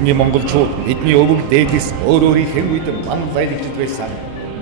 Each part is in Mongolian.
Бидний монголчууд бидний өвөг дээдэс өөрийнхөө үед манлайлагчд байсан.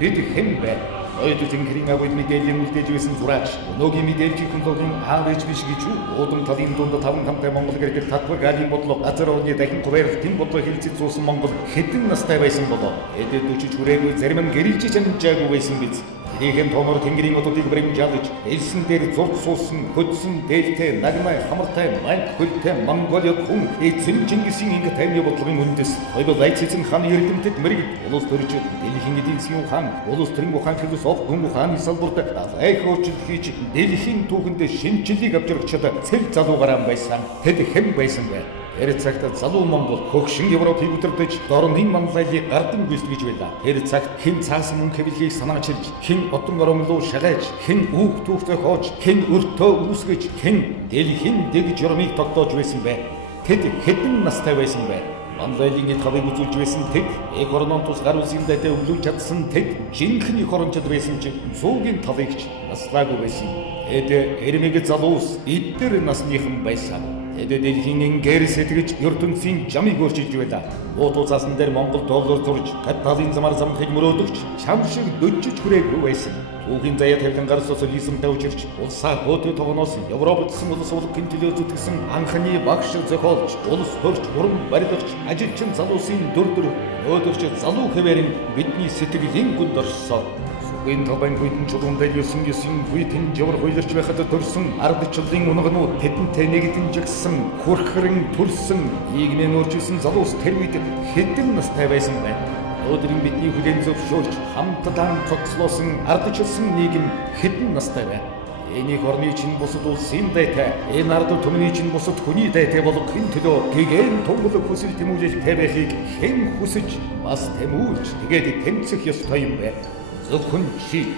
Бид хэн бэ? Ойд тэнгэрийн агуйд мэдээлэл үлдээж байсан зураач, өнөөгийн мэдээлэл технологийн аав ээж биш гэж уудам талын дунд таван хамтай монгол гэрэл татвар галийн бодлого газар орны дахин хуваарь тэм бодлого хэлцэж зуусан монгол хэдэн настай байсан болоо. Эдэд үчиж хүрээгүй зарим нь гэрэлж чанжаагүй байсан биз. Тэрийн томор тэнгэрийн одуудыг бэрэмжаалж, элсэн дээр зурд суусан, хөдсөн, дээлтэй, нагмай, хамартай, манг, хөлтэй, Монголиод хүн эзэн Чингисийн инг тайвны бодлогын үндэс. Хоёул айцэцэн хааны эрдэмтэд мэрэг улус төрж, дэлхийн эдийн засгийн ухаан, улус төрийн ухаан философи гүн ухааны салбарт айх өөрчлөлт хийж, дэлхийн түүхэнд шинжилгээг авч явагчид цэл залуугараа байсан. Тэд хэн байсан бэ? Тэр цагт залуу Монгол хөгшин Европыг өдөрдөж дорны манлайлыг гардан гүйцэтгэж байлаа. Тэр цагт хэн цаасан мөн хэвлэгийг санаачилж, хэн отон оромлуу шагааж, хэн үүх түүх зохиож, хэн өртөө үүсгэж, хэн дэлхийн дэг журмыг тогтоож байсан бэ? Тэд хэдэн настай байсан бэ? Манлайлын тавыг үзүүлж байсан тэд, эх орнон тус гар үсгийн дэдэ өвлөж чадсан тэд, жинхэнэ эх орончид байсан ч зүүгийн тавыгч наслаагүй байсан. Тэд эрмэг залуус эдгээр насныхан байсан. Тэд дэлхийн ингээр сэтгэж ертөнцийн жамыг өөрчилж байлаа. Уутуу цаасан дээр Монгол доллар зурж, капиталын замаар замхыг мөрөөдөгч, чам шиг дөжж хүрээгүй байсан. Түүхийн заяа тавилан гар социализм тавьжирч, улсаа хөөдөө тогоноос Европдсан улс улгын төлөө зүтгэсэн анхны багш зохиолч, улс төрч, уран барилгач, ажилчин залуусын дүр өөдөрч залуу хэвээрэн бидний сэтгэлийн гүнд орсон. Сүгийн таван хүйтэн чулуун дэлгэрсэн гисэн хүйтэн жавар хуйларч байхад төрсөн ардчлалын унгнууд тэдэнтэй нэгдэн жагсан хүрхрэн төрсөн нийгмийн өөрчилсөн залуус тэр үед хэдэн настай байсан бэ? Өдрийн бидний хүлээн зөвшөөрч хамтдаа цогцлоосон ардчлсан нийгэм хэдэн настай вэ? Энийг орны чинь бусад улсын дайтай, энэ ард түмний чинь бусад хүний дайтай болгохын төлөө гэгэн тунгалаг хүсэл тэмүүлэлтэй байхыг хэн хүсэж бас тэмүүлж тэгээд тэмцэх ёстой юм бэ? Зөвхөн чи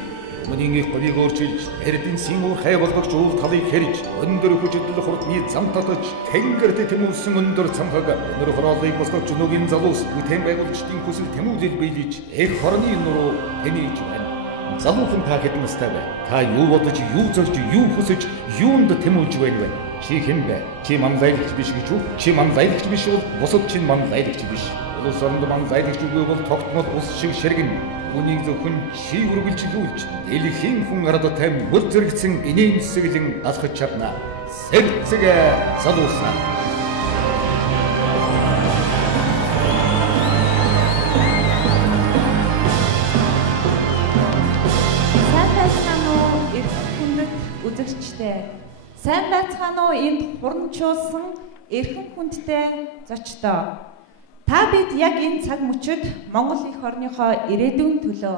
өмнгийн их говийг өөрчилж, эрдэн син уур хай болгогч уул талыг хэрж, өндөр хүчтэй хурдны зам татаж, тэнгэрт тэмүүлсэн өндөр цамхаг өнөр хороолыг босгож өнөөгийн залуус бүтээн байгуулагчдын хүсэл тэмүүлэл биелж, эх хорны нуруу тэнийж байна. Залуухан та хэдэн настай вэ? Та юу бодож, юу зорж, юу хүсэж, юунд тэмүүлж байна вэ? Чи хэн бэ? Чи манлайлагч биш гэж үү? Чи манлайлагч биш бол бусад чинь манлайлагч биш. Улс оронд манлайлагч үгүй бол тогтмол ус шиг ширгэн. Үнийг зөвхөн чи үргэлжлүүлж, дэлхийн хүн ардтай мөр зэрэгцэн инээмсэглэн алхаж чадна. Сэрцэг залуусаа. Сайн байцгаана уу эрх хүндэт үзэгчдээ. Сайн байцгаана уу энд хурамчуулсан эрхэм хүндтэй зочдоо. Та бид яг энэ цаг мөчид Монгол эх орныхоо ирээдүйн төлөө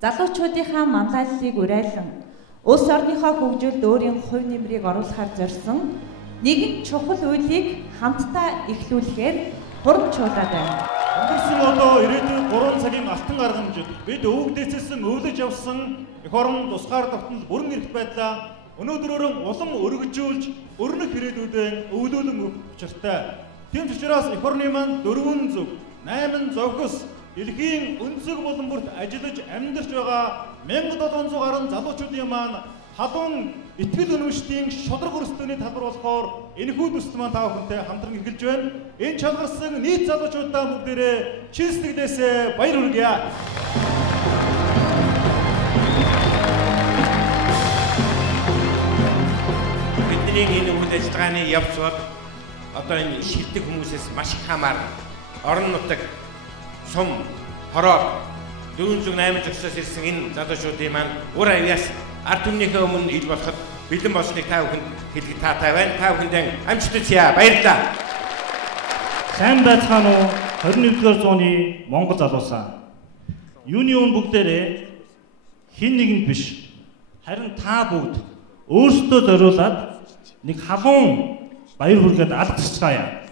залуучуудынхаа манлайллыг уриалан улс орныхоо хөгжилд өөрийн хувь нэмрийг оруулахаар зорьсон нэгэн чухал үйлийг хамтдаа эхлүүлэхээр хурамчуулаад байна. Өнгөрсөн одоо ирээдүйн 3 цагийн алтан гаргамжид бид өвөгдөөссөн өвлөж явсан эх орон тусгаар тогтнол бүрэн эрхт байдлаа өнөөдрөөр улам өргөжүүлж өрнөх ирээдүйдээ өвлүүлэн өгөх учиртай. Тийм учраас эх орны маань 4 зүг, 8 зовхос, дэлхийн өнцөг болон бүрт ажиллаж амьдарч байгаа 1700 гаруй залуучуудын маань халуун итгэл үнэмшлийн шудраг өрсөлдөөний талбар болохоор энэхүү төсөл маань та бүхэнтэй хамтран эхэлж байна. Энэ чалгарсан нийт залуучуудаа бүгдээрээ чин сэтгэлээсээ баяр хүргье. Бидний энэ үйл ажиллагааны явц бол одоо энэ шилдэг хүмүүсээс маш их хамаар орон нутаг, сум, хороо 408 зогсоос ирсэн энэ залуучуудын маань ур авьяас ард түмнийхээ өмнө ил болоход бэлэн болсныг та бүхэнд хэлэх таатай байна. Та бүхэндээ амжилттай баярлалаа. Сайн байцгаана уу 21-р зууны Монгол залуусаа. Юуны өмнө бүгдээрээ хин нэгэнд биш, харин та бүгд өөрсдөө зориулаад нэг халуун баяр хүргээд алгасцгаая.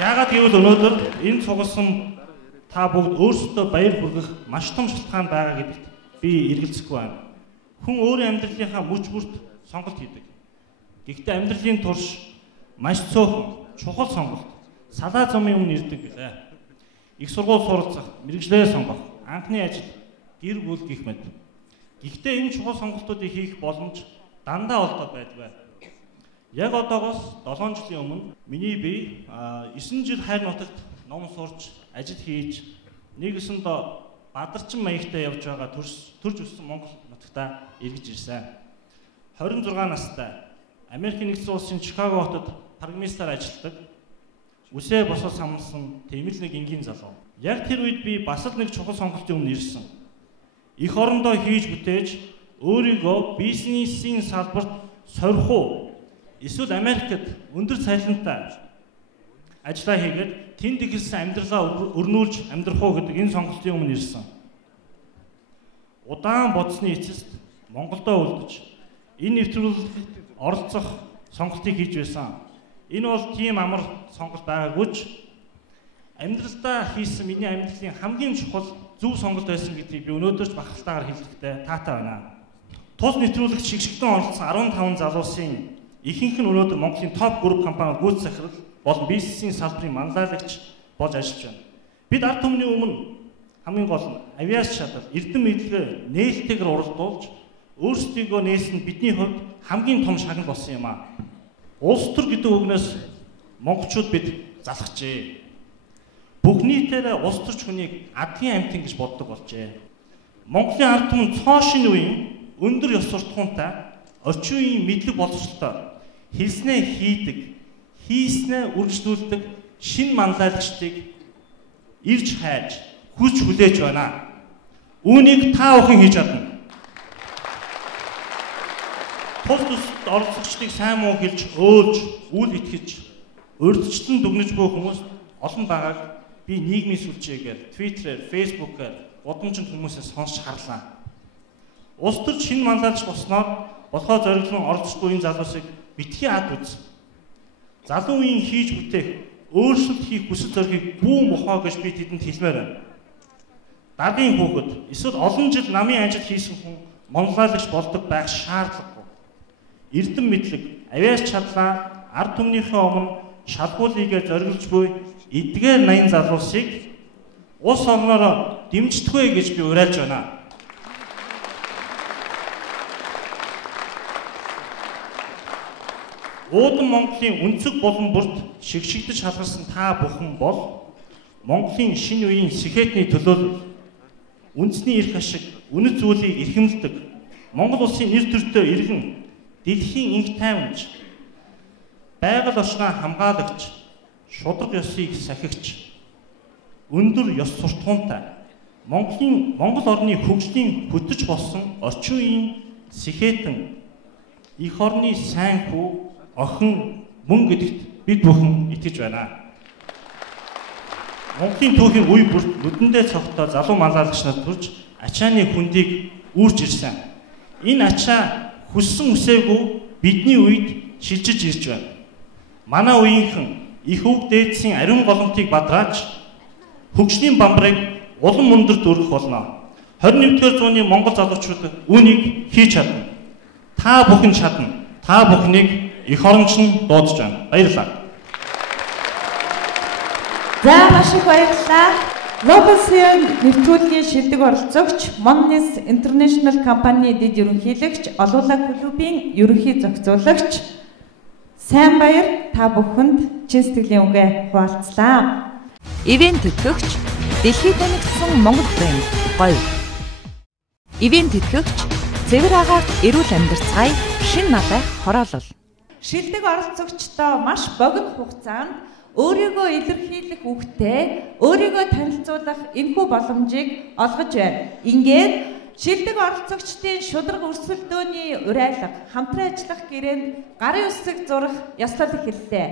Яагаад гэвэл өнөөдөр энэ цугласан та бүгд өөрсдөө баяр хүргэх маш том шалтгаан байгаа гэдэгт би эргэлзэхгүй байна. Хүн өөрийн амьдралынхаа мөч бүрт сонголт хийдэг. Гэхдээ амьдралын турш маш цөөхөн чухал сонголт салаа замын өмнө ирдэг гэлээ. Их сургууль суралцах, мэргэжлээ сонгох, анхны ажил, гэр бүл гэх мэт. Гэхдээ энэ чухал сонголтуудыг хийх боломж дандаа олдоо байдгүй. Яг одоогоос 7 жилийн өмнө миний бие 9 жил хайр нутагт ном сурч, ажил хийж, нэг өсөндөө бадарчин маягтай явж байгаа төрж өссөн Монгол нутагтаа эргэж ирсэн. 26 настай Америкийн нэгдсэн улсын Чикаго хотод программистаар ажилладаг. Үсээ босоод самлсан тэмэл нэг энгийн залуу. Яг тэр үед би бас л нэг чухал сонголтын өмнө ирсэн. Эх орондоо хийж бүтээж өөрийгөө бизнесийн салбарт сорих уу? Эсвэл Америкт өндөр цалинтай ажиллаа хийгээд тэнд ихэлсэн амьдралаа өрнүүлж амьдрах уу гэдэг энэ сонголтын өмнө ирсэн. Удаан бодсны эцэст Монголдо үлдэж энэ нэвтрүүлэгт оролцох сонголтыг хийж байсан. Энэ бол тийм амар сонголт байгаагүй ч амьдралдаа хийсэн миний амьдралын хамгийн чухал зөв сонголт байсан гэдгийг би өнөөдөр ч бахархалтайгаар хэлэхдээ таатай байна. Тус нэвтрүүлэгт шигшгтэн оролцсон 15 залуусын ихэнх нь өнөөдөр Монголын топ групп компани гүйц захирал болон бизнесийн салбарын манлайлагч болж ажиллаж байна. Бид ард түмний өмнө хамгийн гол нь авиас чадвар, эрдэм мэдлэгээ нээлттэйгээр уралдуулж өөрсдийгөө нээсэн бидний хувьд хамгийн том шагнал болсон юм аа. Улс төр гэдэг үгнээс монголчууд бид залхажээ. Бүх нийтээрээ улс төрч хүнийг адгийн амьтан гэж боддог болжээ. Монголын ард түмэн цоо шинэ үеийн өндөр ёс суртахуунтай орчин үеийн мэдлэг боловсролтой хэлснээ хийдэг, хийснээ үргэлжлүүлдэг шинэ манлайлагчдыг ирж хайж, хүч хүлээж байна. Үүнийг та бүхэн хийж чадна. Тус оролцогчдыг сайн муу хэлж, өөлж, үл итгэж, урьдчилан дүгнэж буй хүмүүс олон байгааг би нийгмийн сүлжээгээр, Twitter-ээр, Facebook-аар удамжинд хүмүүсээс сонсч харлаа. Улс төр шинэ манлайлагч болсноор болохоо зориглон оролцохгүй энэ залуусыг битгий ад үз. Залуу үеийн хийж бүтээх, өөрчлөлт хийх хүсэл зорилгыг бүү мохоо гэж би тэдэнд хэлмээр байна. Даргын хүүхэд эсвэл олон жил намын ажил хийсэн хүн манлайлагч болдог байх шаардлагагүй. Эрдэм мэдлэг, авиас чадлаа ард түмнийхээ өмнө шалгуулъя зориглож буй эдгээр 80 залуусыг улс орноор дэмждэгвэ гэж би уриалж байна. Уудан Монголын өнцөг болон бүрт шигшигдэж халгарсан та бүхэн бол Монголын шинэ үеийн сэхэтний төлөөлөл, үндэсний эрх ашиг, үнэт зүйлийг эрхэмлдэг, Монгол улсын нэр төртөө иргэн, дэлхийн инх тайванч, байгаль орчноо хамгаалагч, шударга ёсыг сахигч, өндөр ёс суртахуунтай, Монгол орны хөгжлийн хөтөж болсон орчин үеийн сэхэтэн, эх орны сайн хүү, охин, мөн гэдэгт бид бүхэн итгэж байна. Монголын түүхийн үе бүрт нүдэндээ цогтой залуу манлайлагч нар төрж ачааны хүндийг үүрч ирсэн. Энэ ачаа хүссэн үсээгүй бидний үед шилжиж ирж байна. Манай үеийнхэн их өв дээдсийн ариун голомтыг бадрааж хөгжлийн бамбарыг улам мөндөд өргөх болно. 21-р зууны Монгол залуучууд үүнийг хийж чадна. Та бүхэн чадна. Та бүхнийг эх оронч нь дуудаж байна. Баярлалаа. За маш их баярлалаа. Global-ийн нэвтрүүлгийн шилдэг оролцогч Monnis International компани дэд ерөнхийлөгч Олуулаа клубын ерөнхий зохицуулагч сайн баяр та бүхэнд чин сэтгэлийн үгээ хуваалцлаа. Ивент төтгөгч дэлхийд танигдсан Монгол брэнд гоё. Ивент төтгөгч цэвэр агаарт эрүүл амьдарцгаая шин надад хороолол. Шилдэг оролцогчдоо маш богино хугацаанд өөрийгөө илэрхийлэх үгтэй, өөрийгөө танилцуулах энэхүү боломжийг олгож байна. Ингээд шилдэг оролцогчдын шударга өрсөлдөөний уриалга, хамтран ажиллах гэрээнд гарын үсэг зурах ёслол эхэллээ.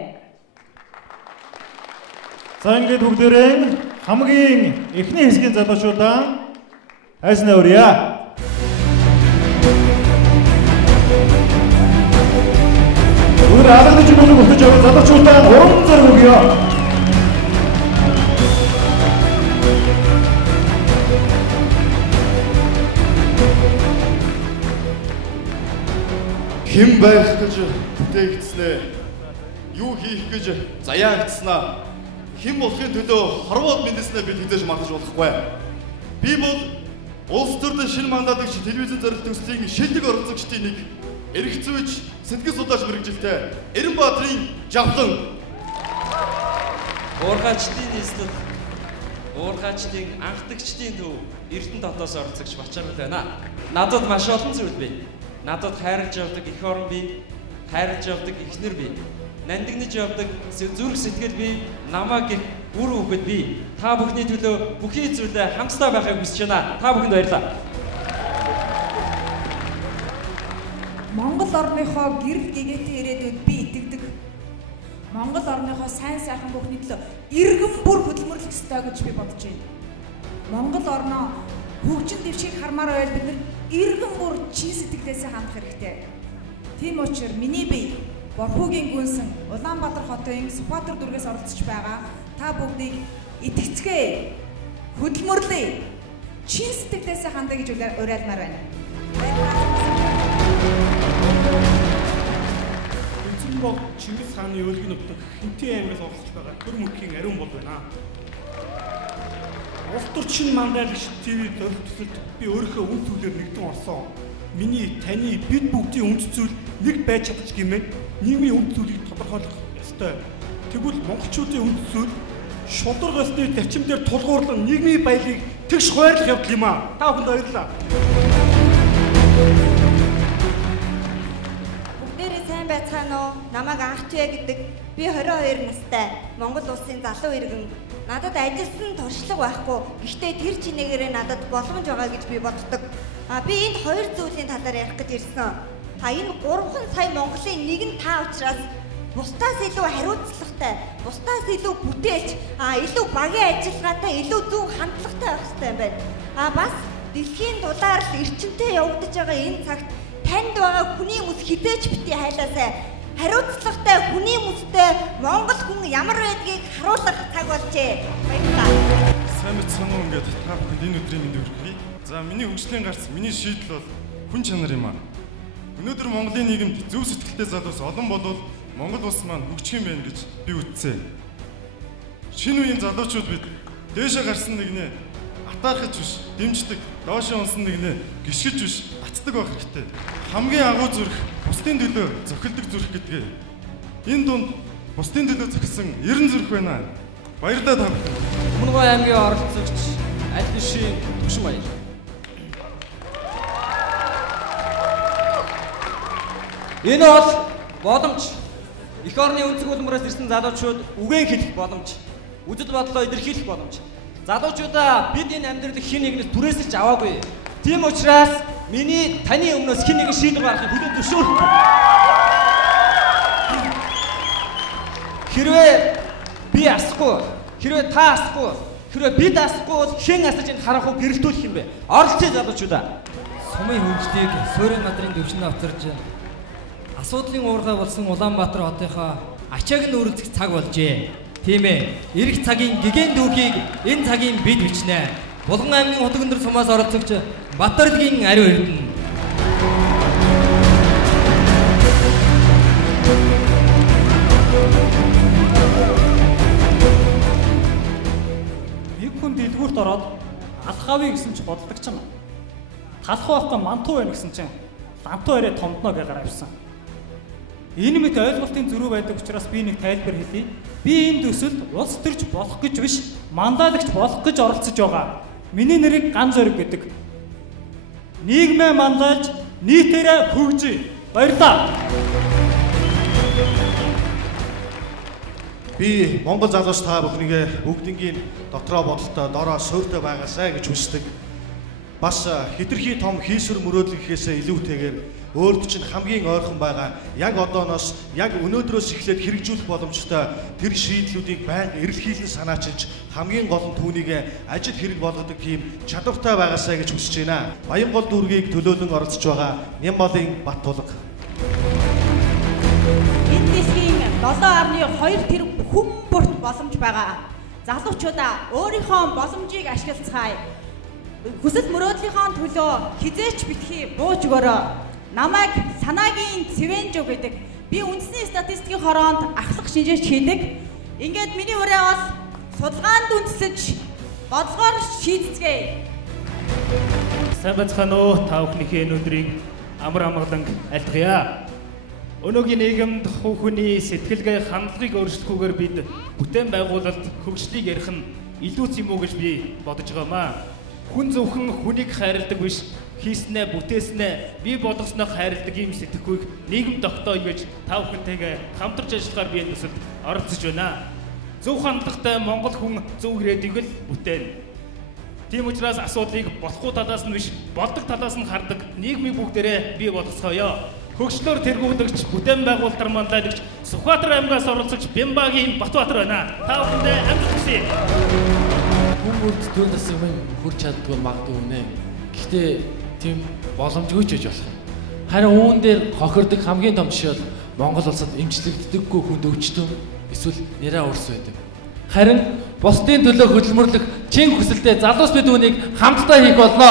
За ингээд бүгдээрээ хамгийн эхний хэсгийн залуучуудаа хайснаа өрье. Бүгд алгадж бүгд өгч байгаа залуучуудаа уран зориг өгье. Хэн байх гэж бүтээгдснээ, юу хийх гэж заяагдснаа, хэн болохын төлөө хорвоод мэдснээ бид хэзээ ч мартаж болохгүй. Би бол улс төрийн шинэ манлайлагч телевизэн зорилт төслийн шилдэг оролцогчдын нэг эргэцүүлж сэтгэл судлаач мэрэгжилтэй Эренбаатрын Жавлан. Уурхаачдын нийслэл уурхаачдын анхдагчдын төв Эрдэнэ дотоос оролцогч Бачармал байна. Надад маш олон зүйл бий. Надад хайрлаж явдаг эх орон бий, хайрлаж явдаг эхнэр бий. Нандинж явдаг зүрх сэтгэл бий, намайг гэх үр хүүхэд бий. Та бүхний төлөө бүхий зүйлээ хамтдаа байхыг хүсэж байна. Та бүхэнд баярлалаа. Монгол орныхоо гэрэл гэгээтэй ирээдүйд би итгэдэг. Монгол орныхоо сайн сайхан бүхний төлөө иргэн бүр хөдөлмөрлөх ёстой гэж би бодож байна. Монгол орноо хөгжин дэвшгийг хармаар байвал бид нар иргэн бүр чин сэтгэлээсээ хандах хэрэгтэй. Тийм учраас миний бие Борхуугийн гүнсэн Улаанбаатар хотын Сүхбаатар дүргээс оролцож байгаа та бүгдийг итгэцгээе. Хөдөлмөрлөе. Чин сэтгэлээсээ хандаа гэж уриалмаар байна. Бог Чингис хааны өлгөн нутаг Хинтээ аймгаас оролцож байгаа төр мөнхийн ариун бол байна. Улс төрчин мандайлагч ТV төрөлтөд би өөрийнхөө үн зүйлээр нэгдэн орсон. Миний таны бид бүгдийн үнд зүйл нэг байж чадчих гэмээр нийгмийн үнд зүйлийг тодорхойлох ёстой. Тэгвэл монголчуудын үнд зүйл шудраг ёсны зарчимдэр тулгуурлан нийгмийн баялаг тэгш хуваарлах явдал юм аа. Та бүхэнд баярлалаа. Байцгаана уу? Намайг анх төвэ гэдэг би 22 настай Монгол улсын залуу иргэн. Надад ажилсан туршлага байхгүй. Гэхдээ тэр чинээгээр надад боломж байгаа гэж би боддог. Би энд хоёр зүйлийн талаар ярих гэж ирсэн. Энэ 3 сая Монголын нэг нь та учраас бусдаас илүү хариуцлагатай, бусдаас илүү бүтээлч, илүү багийн ажиллагаатай, илүү зөв хандлагатай байх хэрэгтэй юм байна. Бас дэлхийн дулаар эрчимтэй явагдаж байгаа энэ цагт танд байгаа хүний хүмүүс хідээж бити хайлаасай. Хариуцлагатай хүний хүмүүстэй Монгол хүн ямар байдгийг харуулах цаг болжээ. Баярлалаа. Сайн мэцэн үү ингээд та бүхэнд энэ өдрийн мэндийг хүргэе. За миний хөгжлийн гарц миний шийдэл бол хүн чанар юм аа. Өнөөдөр Монголын нийгэмд зөв сэтгэлтэй залуус олон болвол Монгол улс маань хөгжих юм байна гэж би үтсэ. Шинэ үеийн залуучууд бид дээшээ гарсан нэгнээ атаархаж биш, дэмждэг, доошоо унсан нэгнээ гიშгэж биш, батдаг байх хэрэгтэй. Хамгийн агуу зүрх бусдын төлөө зохилдог зүрх гэдгээ. Энэ дунд бусдын төлөө зохисон 90 зүрх байна. Баярлалаа та бүхэн. Өмнөгой аймгийн оролцогч аль бишийн төвшин баяр. Энэ бол боломж. Эх орны өнцөг улмраас ирсэн залуучууд үгэн хэлэх боломж. Үзэл бодлоо илэрхийлэх боломж. Залуучуудаа бид энэ амьдралыг хин нэгнээс түрээсэлж аваагүй. Тийм учраас миний таны өмнөөс хин нэгэн шийдвэр гаргахыг хүлээн зөвшөөрөх. Хэрвээ би асахгүй, хэрвээ та асахгүй, хэрвээ бид асахгүй бол хэн асаж энэ харахгүй гэрэлтүүлэх юм бэ? Оролцъё залуучуудаа. Сумын хөгжлийг Суурин газрын төвшөнд авчирж асуудлын уурхай болсон Улаанбаатар хотынхоо ачааг нь үргэлжлэх цаг болжээ. Тийм ээ. Ирэх цагийн гэгэн дүүхийг энэ цагийн бид бичнэ. Булган аймгийн хотог өндөр сумаас оролцогч Батөрлөгийн ариун эрдэнэ. Нэг хүн дэлгүүрт ороод алхавь гэсэн чи бодлого ч юм. Талах байхгүй мантуу байна гэсэн чинь лантуу өрөө томдно гэж гараа авсан. Энэ мэт ойлголтын зөрүү байдаг учраас би нэг тайлбар хэлье. Би энэ төсөлд улс төрж болох гэж биш, мандаалагч болох гэж оролцож байгаа. Миний нэрийг Ган Зориг гэдэг. Нийгмээ манлайлж, нийтээрээ хөгжиж. Баярлалаа. Би Монгол залууч та бүхнийг бүгднгийн дотроо бодолтой, дороо суйртай байгаасай гэж хүсдэг. Бас хэтэрхий том хийсвэр мөрөөдөл гэхээсээ илүүтэйгээр өөрт чинь хамгийн ойрхон байгаа яг одооноос яг өнөөдрөөс эхлээд хэрэгжүүлэх боломжтой тэр шийдлүүдийг байнга эрэлхийлэн санаачилж хамгийн гол нь түүнийг ажил хэрэг болгодог тийм чадвартай байгаасай гэж хүсэж байна. Баянгол дүүргийг төлөөлөн оролцож байгаа Нямбалын Баттулга. Энэ дэлхийн 7.2 тэрбум хүн бүрт боломж байгаа. Залуучуудаа өөрийнхөө боломжийг ашиглацгаая. Хүсэл мөрөөдлийнхөө төлөө хизээч битгий бууж өгөөрэй. Намайг санаагийн цэвэнжүү гэдэг. Би үндэсний статистикийн хороонд ахлах шинжээч хийдэг. Ингээд миний үрээ бол судалгаанд үндэслэж бодлогоор шийдцгээе. Сайн бацхан уу та бүхнийхээ энэ өдрийг амар амгалан айлтгая. Өнөөгийн нийгэмд хүний сэтгэлгээ хандлагыг өөрчлөхгүйгээр бид бүтээн байгуулалт хөгжлийг ярих нь илүү ч юм уу гэж би бодож байгаамаа. Хүн зөвхөн хүнийг хайрладаг биш, хийснээ, бүтээснээ, бий болгосноо хайрладаг юм сэтгэхүйг нийгэм тогтооё гэж та бүхэнтэйгээ хамтарч ажиллахаар би энэ төсөлд оролцож байна. Зөв хандлагатай Монгол хүн зөв ирээдүйг л бүтээнэ. Тийм учраас асуудлыг болохгүй талаас нь биш, болдог талаас нь хардаг нийгмийн бүгдээрээ бий болгоцгоё. Хөгжлөөр тэргүүлэгч, бүтээн байгуулалтаар манлайлагч Сүхбаатар аймгаас оролцогч Бямбагийн Батбаатар байна. Та бүхэндээ амжилт хүсье. Хүмүүст төр насны хүн хүрч чаддгүй магадгүй үнэ. Гэхдээ тийм боломжгүй ч гэж болох. Харин үүн дээр хохирдог хамгийн том жишээ бол Монгол улсад эмчлэгддэггүй хүнд өвчтөн эсвэл нэрээ уурс байдаг. Харин бусдын төлөө хөдөлмөрлөх чин хүсэлтэй залуус бид үүнийг хамтдаа хийх болно.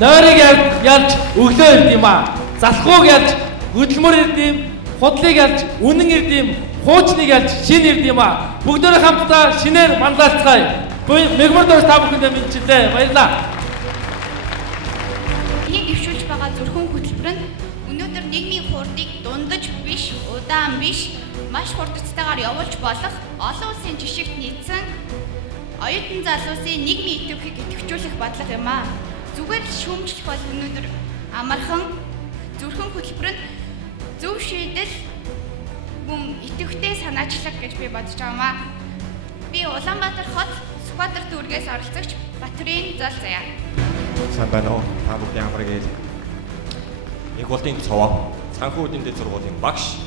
Нойрыг ялж өглөө ирд юм аа. Залхууг ялж хөдөлмөр ирд юм. Худлыг ялж үнэн ирд юм. Хуучныг ялж шин ирд юм аа. Бүгдөө хамтдаа шинээр манлайлцгаая. Мегмар дөрөв та бүхэндээ мэдчилээ. Баярлалаа. Энийг дэвшүүлж байгаа зөвхөн хөтөлбөр нь өнөөдөр нийгмийн хуурдыг дундаж биш, удаан биш, маш хурдцтайгаар явуулж болох олон улсын жишгт нийцсэн оюутан залуусын нийгмийн идэвхийг идэвхжүүлэх бодлого юм аа. Зүгээр л шүүмжлэх бол өнөөдөр амархан зөвхөн хөтөлбөр нь зөв шийдэл мөн идэвхтэй санаачлаг гэж би бодож байгаамаа. Би Улаанбаатар хот Сүхбаатар дүүргээс оролцогч Батрын зал заяа. Сайн байна уу? Та бүхэн ямар гээл? Их болтын цаваа санхүү үдийн дэд сургуулийн багш.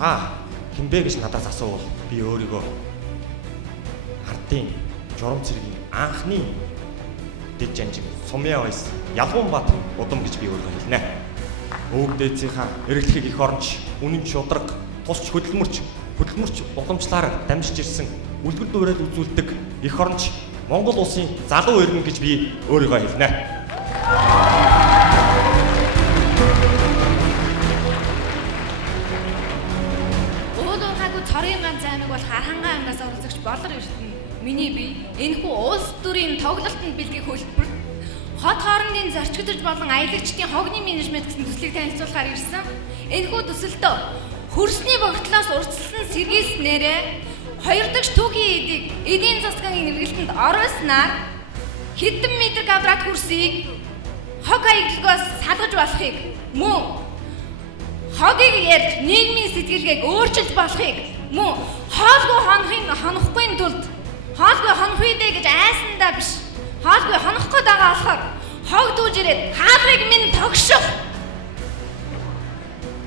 Та хинбэ гэж надаас асуувал би өөрийгөө ардын журам цэргийн анхны дэд жанжиг Сумья Вайс Ялгуунбаатар удам гэж би өөрийгөө хэлнэ. Өвөг дээдсийнхаа эргэлхийг эх оронч, үнэн шударга, тусч хөдөлмөрч уламжлаар дамжиж ирсэн үлгэр дуурайл үзүүлдэг эх оронч Монгол улсын залуу иргэн гэж би өөрийгөө хэлнэ. Уулуугаагүй цорын ганц аймаг бол Хархангаа аймагаас оролцогч Болор Эрдэнэ. Миний бие энэхүү улс төрийн тоглолтод бэлтгэх хөлбөр хот хоорондын зарчигдж болон аялагчдын хогны менежмент гэсэн төслийг танилцуулахаар ирсэн. Энэхүү төсөлдөө хөрсний богдлоос урьдчилсан сэргийлснээрээ хоёр дахь түүхийн эдийг эдийн засгийн эргэлтэнд оруулснаар хэдэн метр квадрат хөрсийг хог аялагчдаас салгаж болохыг мөн хогийг ярьж нийгмийн сэтгэлгээг өөрчилж болохыг мөн хоолгүй хонохгүй тулд хоолгүй хонох үедээ гэж айсандаа биш хоолгүй хонохгүй байгаа болохоор хог дүүж ирээд хаалгыг минь тогших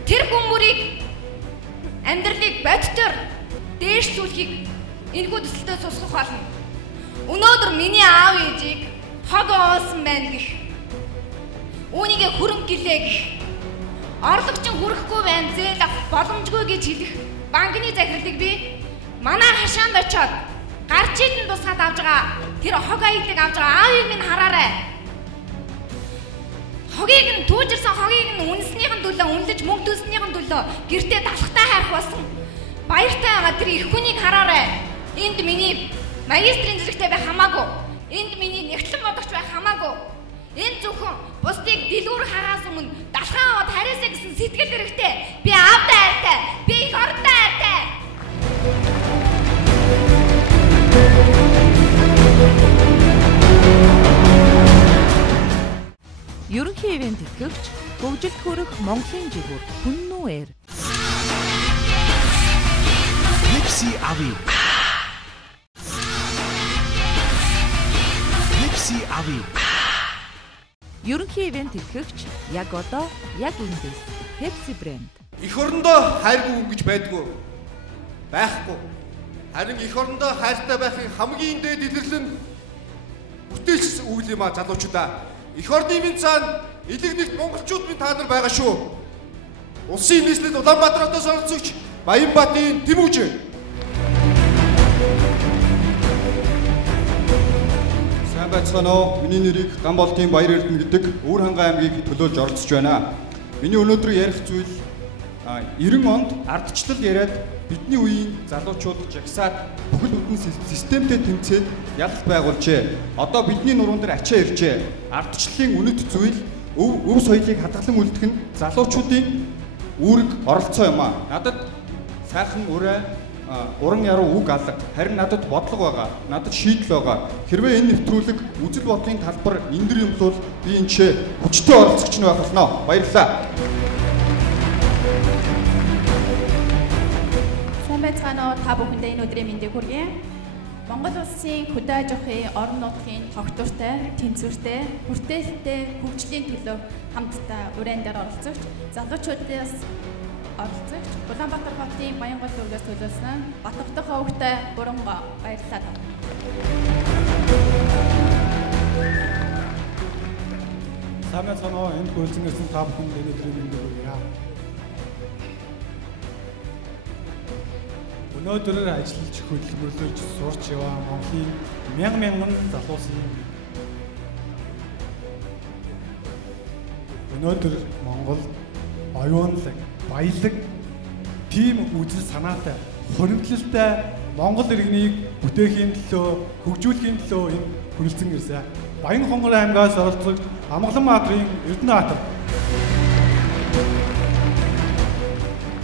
тэр хүмүүрийг амьдралыг бодтоор дээшлүүлэхийг энэхүү төсөлтөд тусгах болно. Өнөөдөр миний аав ээжийг хог оосон байна гэх үүнийг хөрөнгө гэлээ гэх орлогчин хүрэхгүй байна зээл авах боломжгүй гэж хэлэх банкны захирлыг би манай хашаанд очиод гарч идэн тусгаад авж байгаа тэр хог аяглыг авж байгаа аавыг минь хараарай. Хогийг нь түүжирсэн хогийг нь үнснийхэн төлөө үнэлж мөнгө төлснийхэн төлөө гэртээ далхтай хайх болсон. Баяртай байгаа тэр их хүнийг хараарай. Энд миний магистрийн зэрэгтэй байх хамаагүй. Энд миний нэгтлэн бодогч байх хамаагүй. Энд зөвхөн бусдыг дэлгүүр хагаас өмнө далхаа аваад хариасаа гэсэн сэтгэл хэрэгтэй. Би аавтай хайртай. Би их ордтой хайртай. Ерөнхий ивент итгэгч хөгжилд хүрэх Монголын жигүүр Хүннүүэр. Pepsi Avi. Pepsi Avi. Ерөнхий ивент итгэгч яг одоо яг эндээс Pepsi брэнд. Эх орондоо хайргүй хүн гэж байдгүй. Байхгүй. Харин эх орондоо хайртай байхын хамгийн дээд илэрлэл нь бүтээлч үйл юм а залуучуудаа. Эх орны минь цаана элэг нэгт монголчууд минь та нар байгаа шүү. Улсын нийслэлд Улаанбаатар хотоос оролцогч Баянбаатарын Тэмүүж. Сайн байцгаана уу? Миний нэрийг Ганболтын Баяр Эрдэнэ гэдэг Өвөр хангай аймгийг төлөөлж оролцож байна. Миний өнөөдөр ярих зүйл 90 онд ардчлал яриад бидний үеийн залуучууд жагсаад бүхэл бүтэн системтэй тэмцээд ялалт байгуулжээ. Одоо бидний нуруунд дээр ачаа иржээ. Ардчлалын үнэт зүйл өв соёлыг хадгалан үлдэх нь залуучуудын үүрэг оролцоо юм аа. Надад сайхан уран яруу үг алга, харин надад бодлого байгаа, надад шийдэл байгаа. Хэрвээ энэ нэвтрүүлэг үзэл бодлын талбар эндэр юм бол би энэ ч хүчтэй оролцогч нь байх болно. Баярлалаа. Сайн байцгаана уу? Та бүхэндээ энэ өдрийн мэндийг хүргэе. Монгол улсын хөдөө аж ахуйн орон нутгийн тогтвортой, тэнцвэртэй, хүрээлэнтэй хөгжлийн төлөө хамтдаа уран дээр оролцогч, залуучуудаас оролцогч, Улаанбаатар хотын Баянгол дүүргээс төлөвлөсөн Батбах хөвгтэй Буранго баярлалаа. Сайн байцгаана уу? Энд хүрэлцэн ирсэн та бүхэнд энэ өдрийн мэндийг хүргье. Өнөөдөр ажиллаж хөдөлмөрлөж сурч яваа Монголын мянган залуусын өнөөдөр Монгол оюунлаг, баялаг, тийм үзэл санаатай, хоригдлолтой Монгол иргэнийг бүтээхийн төлөө, хөгжүүлэхийн төлөө энэ хүрэлцэн ирсэн. Баян хонгор аймгаас оролцогч Амгаланбаатарын Эрдэнэбаатар.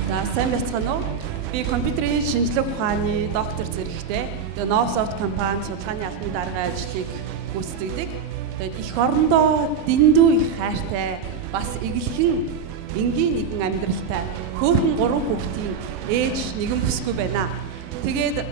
За сайн байцгаана уу? Би компьютерийн шинжилгээ ухааны доктор зэрэгтэй. Тэгээ Novsoft компани судалгааны албан даргын ажлыг гүйцэтгэдэг. Тэгээд эх орондоо дэндүү их хайртай, бас эглэхэн энгийн нэгэн амьдралтай, хөөрхөн 3 хүүхдийн ээж нэгэн бүсгүй байна. Тэгээд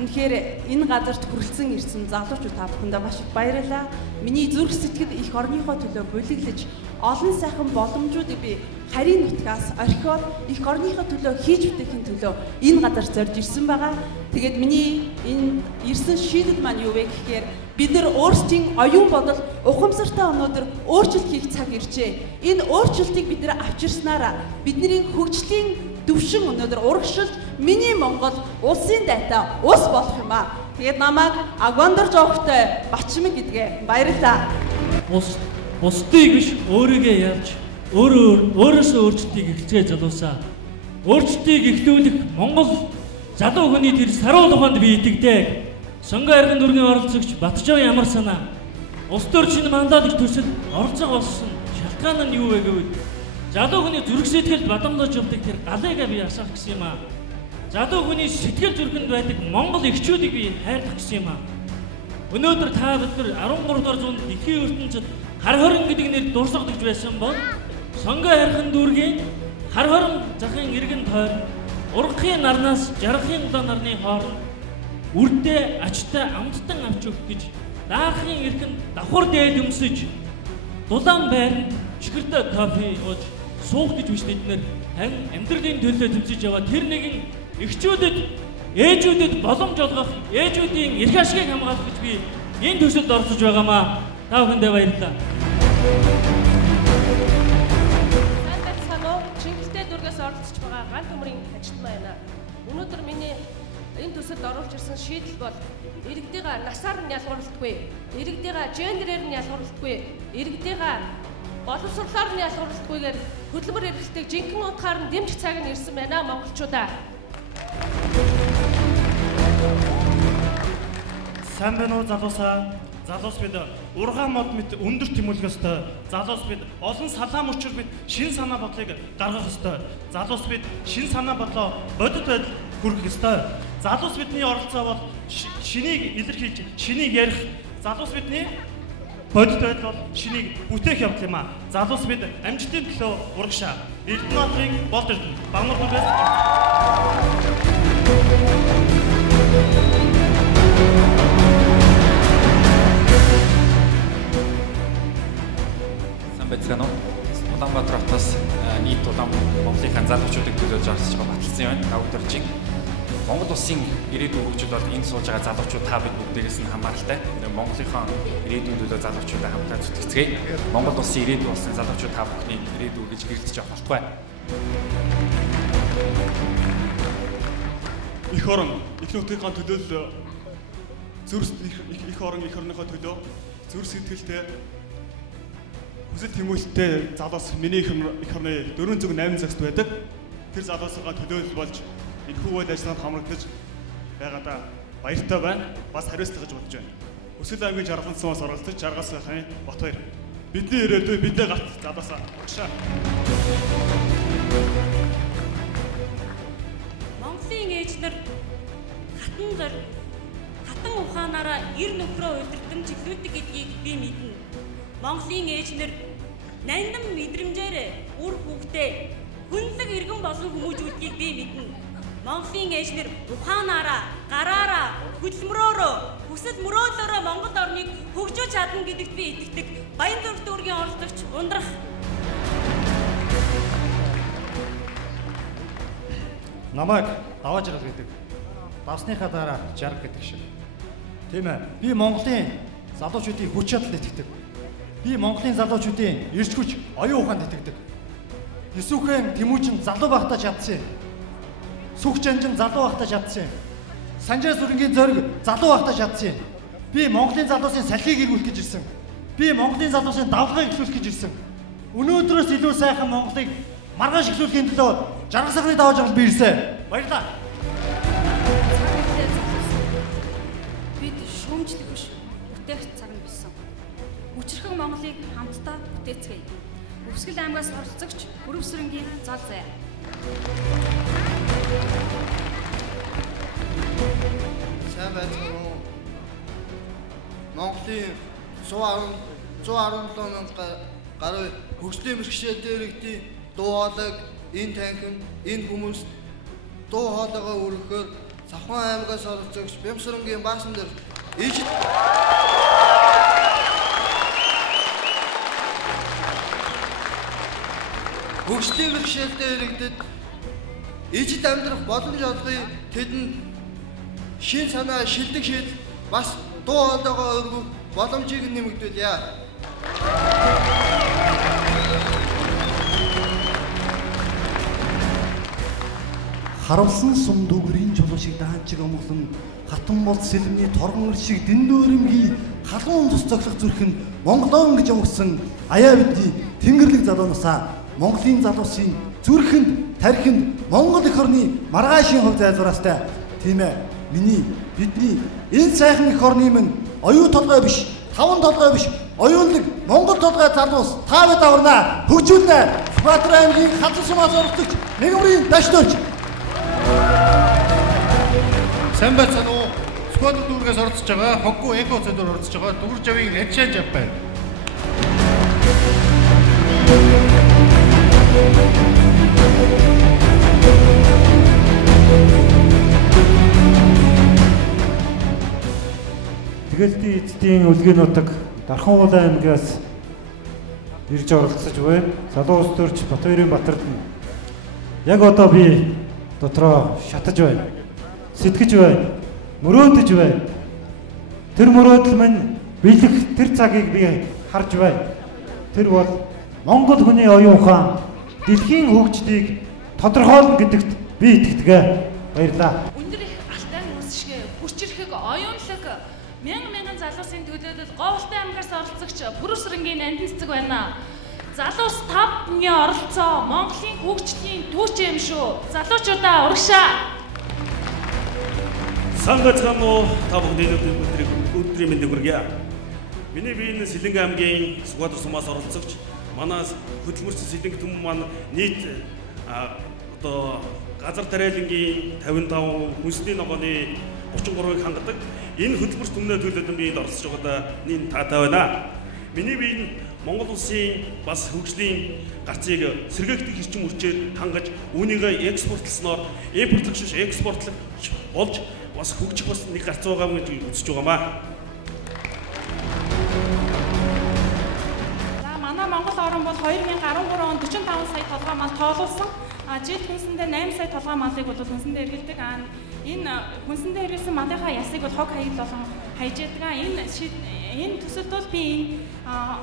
үнэхээр энэ газарт хүрэлцэн ирсэн залуучууд та бүхэндээ маш их баярлалаа. Миний зүрх сэтгэл эх орныхоо төлөө булиглаж олон сайхан боломжуудыг би харийн нутгаас орхиод эх орныхоо төлөө хийж бүтэхийн төлөө энэ газар зорж ирсэн байгаа. Тэгээд миний энэ ирсэн шийдэл маань юу вэ гэхээр бид нар өөрсдийн оюун бодол ухамсартай өнөөдөр өөрчлөлт хийх цаг иржээ. Энэ өөрчлөлтийг бид нар авчирснараа бидний хөгжлийн төвшин өнөөдөр урагшилж миний Монгол улсын дайтай ус болох юм аа. Тэгээд намайг Агвандар жоохтой Бачмаг гэдгээ баярлалаа. Бусдыг биш өөрийгөө ялж өөрөөсөө өөрчлөлтийг эхэлцгээ залуусаа. Өөрчлөлтийг эхлүүлэх Монгол залуу хүний тэр саруул ухаанд би итгэдэг. Сонгоо аргын дүүргийн оролцогч Батжав ямар санаа. Улс төр шинэ мандат их төсөл оролцоо болсон шалтгаан нь юу вэ гэвэл залуу хүний зүрх сэтгэлд бадамлаж явдаг тэр галыг би асах гэсэн юм аа. Залуу хүний сэтгэл зүрхэнд байдаг Монгол эхчүүдийг би хайрлах гэсэн юм аа. Өнөөдөр та бид нар 13 дугаар зуунд дэлхийн ертөнцид хар хорин гэдэг нэр дурсагдж байсан бол сонгоо аргын дүүргийн хар хорин захын иргэн тойр ургахын нарнаас жаргахын улаан нарны хооронд үрдээ ачтай амттан авч өгөх гэж даахын эрхэн давхар дээд өмсөж дулаан байранд чихэртэй кофе ууж суух гэж биш тэднэр харин амьдралын төлөө тэмцэж яваа тэр нэгэн эхчүүдэд ээжүүдэд боломж олгох ээжүүдийн эрх ашгийг хамгаалах гэж би энэ төсөлд оролцож байгаамаа. Та бүхэндээ баярлалаа. Сайн байцгаана уу? Чингэлтэй дүүргээс оролцож байгаа ганц төмрийн ажилтан байна. Өнөөдөр миний энэ төсөлд оруулж ирсэн шийдэл бол иргэдийгээ насаар нь ялгарлалтгүй, иргэдийгээ гендерээр нь ялгарлалтгүй, иргэдийгээ боловсруулалтаар нь ялгарлалтгүйгээр хөдөлмөр эрхлэлтийг жинхэнэ утгаар нь дэмжих цаг нь ирсэн байна монголчуудаа. Сайн байна уу залуусаа? Залуус бид ургаан мод мэт өндөр тэмүүлэх ёстой. Залуус бид олон салаам учир бид шин санаа бодлыг гаргах ёстой. Залуус бид шин санаа бодлоо бодит байдал хүргэх ёстой. Залуус бидний оролцоо бол шинийг илэрхийлж, шинийг ярих. Залуус бидний бодит байдал бол шинийг бүтээх явдал юм аа. Залуус бид амжилтын төлөө урагшаа. Эрдэнэбаатарын болд эрдэнэ. Бангар дүүргээс Байцгаана уу? Улаанбаатар хотоос нийт улаан Монголын залуучуудыг төлөөлж оролцож байгаа баталсан байна. Давтарчин Монгол улсын ирээдүйн хөгжил бол энд сууж байгаа залуучууд та бид бүгдээрээс нь хамааралтай. Монголынхаа ирээдүйн төлөө залуучуудаа хамтдаа зүтгэцгээе. Монгол улсын ирээдүйн болсон залуучууд та бүхний ирээдүй гэж гэрэлтэж авах болтугай. Эх орон, эх нутгийн төлөө зүрх эх орон, эх орныхоо төлөө зүрх сэтгэлтэй хүсэл тэмүүлэлтэй залуус миний эх орны 408 цагт байдаг. Тэр залуусаа төлөөлөл болж энэхүү үйл ажиллагаанд хамрагдаж байгаадаа баяртай байна. Бас хариуцлага гэж бодож байна. Өсвөл аймгийн жаргалан цумаас оролцож жаргал сайхны Батбаяр. бидний ирээдүй бидний гарт залуусаа багшаа. Монголын ээжнэр хатан ухаанаараа эр нөхрөө удирдан чиглүүлдэг гэдгийг би мэднэ. Монголын ээжнэр нандин мэдрэмжээр үр хүүхдээ хүнлэг иргэн болон хүмүүжүүлдгийг би мэднэ. Монголын ээжнэр ухаанаараа, гараараа, хөдөлмөрөөрөө, хүсэл мөрөөдлөөрөө Монгол орныг хөгжүүлж чадна гэдэгт би итгэдэг. Баянзүрх дүүргийн оролцогч ундрах. Намайг даваа жаргал гэдэг. Давсныхаа дараа жаргал гэдэг шиг. Тийм ээ. Би Монголын залуучуудын хүч чадалд итгэдэг. Би Монголын залуучуудын эрч хүч, оюун ухаанд итгэдэг. Исүүхэн Тэмүүжин залуу байхдаа чадсан. Сүх жанжин залуу байхдаа чадсан. Санжаа сүрэнгийн зориг залуу байхдаа чадсан. Би Монголын залуусын салхийг эргүүлэх гэж ирсэн. Би Монголын залуусын давлгыг эхлүүлэх гэж ирсэн. Өнөөдрөөс илүү сайхан Монголыг маргааш эхлүүлэхийн төлөө жаргал сахны даваа жаргал би ирсэн. Баярлалаа. Бид шүүмжлэх биш, бүтээгч цагт болсон. Хүчрхэн Монголыг хамтдаа бүтээцгээе. Өвсгөл аймгаас оролцогч Бүрөвсрэнгийн зал зай. Сайн байцгаана уу? Монголын 117 мянган гаруй хөгжлийн бэрхшээл дээрэгдийн дуу хоолойг энэ танхим, энэ хүмүүс дуу хоолойгоо өргөхөөр Савхан аймгаас оролцогч Бямсрэнгийн баасан дээр ижил хөгжлийн бэрхшээл дээрэгдэд ижид амьдрах боломж олгоё. Тэдэнд шин санаа шилдэг шийдэл бас дуу хоолойгоо өргөх боломжийг нэмэгдүүлье. Харавсан сум дүгрийн чулуу шиг даанчиг омглон хатан бол сэлмний торгон өр шиг дэндөөримгийн халуун цус цоглох зүрх нь Монголон гэж өнгөсөн аяа бидний тэнгэрлэг залуунасаа Монголын залуусын зүрхэнд тархинд Монгол эх орны маргаашийн хөв зайлвараастай. Тийм ээ. Бидний энэ сайхан эх орны минь оюу толгой биш, таван толгой биш, оюунлаг Монгол толгой залуус та бид аварнаа хөгжүүлнэ. Баатар аймгийн халуун сумаас оролцогч Нэгмрийн дашнууч. Сайн байцгаана уу? Сквад дүүргээс оролцож байгаа Хоггүй Эко цэдүр оролцож байгаа Дүгүр Жавын Эдшан Жав байна. Тэгэлтийн эцдийн үлгийн нутаг Дархан уулын аймгаас ирж оролцож байна. Залуу улс төрч Батбаярын Батард яг одоо би дотроо шатаж байна. Сэтгэж байна. Мөрөөдөж байна. Тэр мөрөөдөл минь бэлэх тэр цагийг би харж байна. Тэр бол Монгол хүний оюун ухаан дэлхийн хөгжлийг тодорхойлно гэдэгт би итгэдэг. Баярлалаа. Өндөр их алтай хүмүүс шиг хүчрхэг оюунлаг мянган залуусын төлөөлөл Говьлтай аймгаас оролцогч Бүрөвсрэнгийн нандин цэцэг байна. Залуус 5-ны оролцоо Монголын хөгжлийн түүч юм шүү. Залуучуудаа урагшаа. Сайн байцгаана уу? Та бүхэнд өдрийн мэндийг хүргье. Миний биеийн Сэлэнгэ аймгийн Сүхбаатар сумаас оролцогч манай хөдөлмөрчин Сэлэнгэ түмэн маань нийт одоо газар тариалангийн 55 хүнсний ногооны 33%-ыг хангадаг. Энэ хөдөлмөрч түмнээ төлөөлөн биед оролцож байгаадаа нин таатай байна. Миний биеийн Монгол улсын бас хөгжлийн гарцыг сэргээгдэх эрчим хүчээр хангаж үүнийгээ экспортлсноор импортлогч биш экспортлогч болж бас хөгжих бас нэг гарц байгаа гэж үзэж байгаамаа. За манай Монгол орн бол 2013 онд 45 сая толгой мал тоолуулсан. Жил хүнсэндээ 8 сая толгой малыг бол хүнсэндээ эргэлдэг. Энэ хүнсэндээ эргэлсэн малынхаа ясыг бол хог хаяг болон хайж яадаг. Энэ төсөлд бол би энэ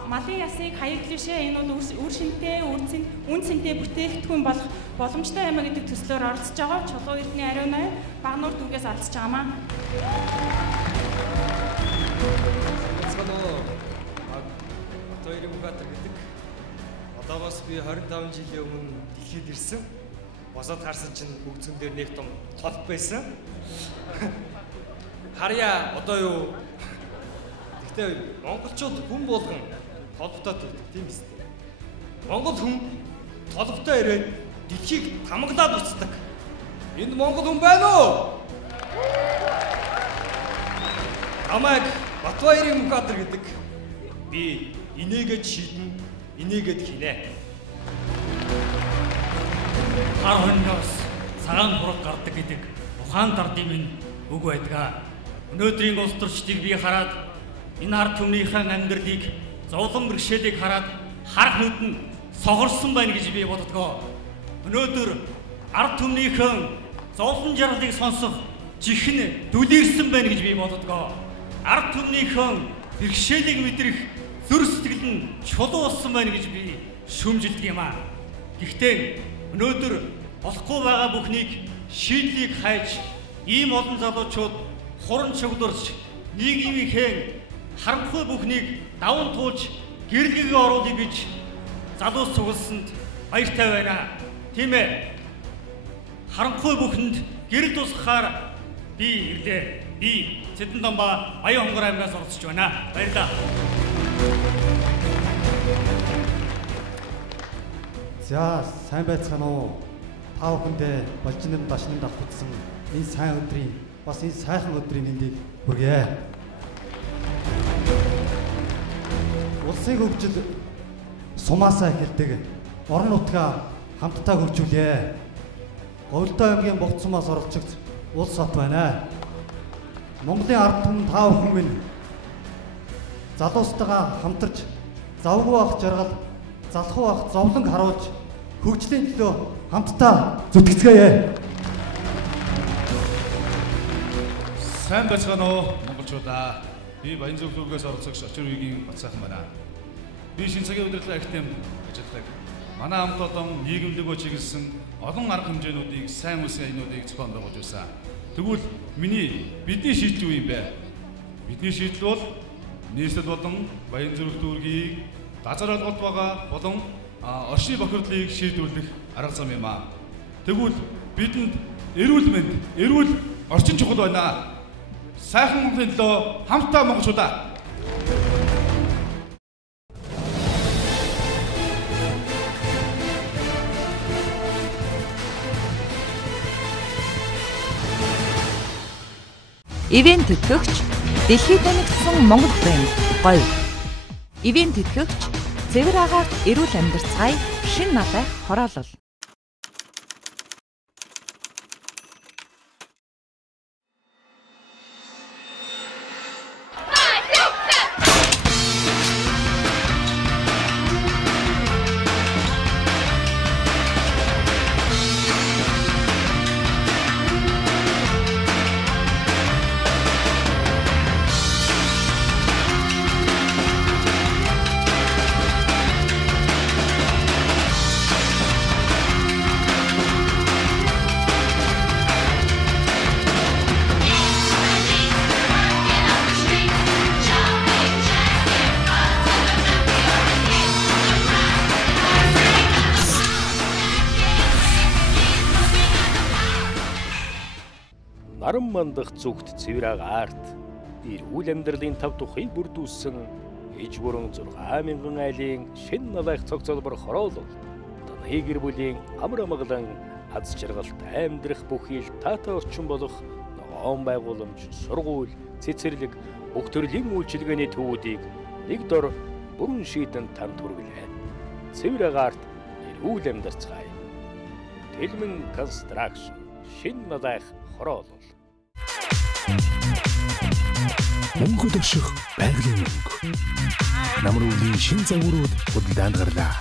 малын ясыг хаяглишээ. Энэ бол үр шинтэй, үн цэнтэй бүтээгдэхүүн болох боломжтой юм гэдэг төслөөр оролцож байгаа. Чулуу эрдэнэ ариун аян Багнуур дүүргээс оролцож байгаамаа. Батбаярын Баатар гэдэг. Одоогоос би 25 жилийн өмнө дэлхийд ирсэн. Босоод харсан чинь бүгдэн дээр нэг том толб байсан. Харьяа одоо юу? Гэхдээ монголчууд хүн болгон толботой байдаг тийм биз дээ. Монгол хүн толботой ирээд дэлхийг тамаглаад уцдаг. Энд монгол хүн байна уу? Намайг Батбаярын Мухадр гэдэг. Би инээгээд шийдэн, инээгээд хийнэ. Хар хоньноос цагаан хураг гардаг гэдэг ухаан дардын минь үг байдаг. Өнөөдрийн улс төрчдийг би хараад энэ ард түмнийхэн амьдралыг зовлон бэрхшээлийг хараад харах нүд нь сохорсон байна гэж би боддгоо. Өнөөдөр ард түмнийхэн зовлон жаргалыг сонсох чихэн дүлэрсэн байна гэж би боддгоо. Ард түмнийхэн бэрхшээлийг мэдрэх зүрх сэтгэл нь чулуу болсон байна гэж би шүмжилдэг юм аа. Гэхдээ өнөөдөр болохгүй байгаа бүхнийг шийдлийг хайж ийм олон залуучууд хуран чөглөрч нийгмийнхээ харамхуй бүхнийг даван туулж гэрэлгээ оруулъя гэж залуус цугласанд баяртай байна. Тийм ээ. Харамхуй бүхэнд гэрэл тусахаар би ирлээ. Би Цэдэнтомба Баян хонгор аймгаас оролцож байна. Баярлалаа. За, сайн байцгаана уу? Та бүхэндээ Балжинэм Дашнын давтагдсан энэ сайн өдрийн бас энэ сайхан өдрийн мэндийг хүргье. Улсын хөгжил сумаасаа эхэлдэг. Орон нутгаа хамтдаа хөгжүүлье. Говьлдоо аймгийн Богд сумаас оролцогч улс хот байна. Монголын ард түмэн та бүхэн минь залуустайгаа хамтарч завгүй ах жаргал, залхуу ах зовлон харуулж хөгжлийн төлөө хамтдаа зүтгэцгээе. Сайн байцгаана уу монголчуудаа. Би Баян зөвлөгөөс оролцогч Очир үеийн Батсайхан байна. Би шинэ цагийн удирдлага ахтем ажилладаг. Манай хамт олон нийгэмлэгөө чиглэсэн олон арга хэмжээнүүдийг сайн үсэн аянуудыг зохион байгуулж байсан. Тэгвэл бидний шийдэл юу юм бэ? Бидний шийдэл бол нийслэл болон баян зүрх дүүргийг газар олголт байгаа болон оршийн бохирдлыг шийдвэрлэх арга зам юм аа. Тэгвэл бидэнд эрүүл мэнд, эрүүл орчин чухал байна. Сайхан Монголын төлөө хамтдаа монголчуудаа. Ивент төтлөгч дэлхийд танигдсан Монгол брэнд говь. Ивент төтлөгч цэвэр агаарт эрүүл амьдарцгаая шин надайх хороолол. Наран мандах зүгт цэвэр агаарт эрүүл амьдралын тав тухыг бүрдүүлсэн иж бүрэн 6,000 айлын шин надайх цогцолбор хороолол таны гэр бүлийн амар амгалан аз жаргалт амьдрах бүхий л таатай орчин болох ногоон байгууламж, сургууль, цэцэрлэг бүх төрлийн үйлчилгээний төвүүдийг нэг дор бүрэн шийдэн танд хүргэлээ. Цэвэр агаарт эрүүл амьдарцгаая. Тэлмэн констракшн шин надайх хороолол. Монгол өшөх байгалийн мөнгө. Намруулийн шин загварууд худалдаанд гарлаа.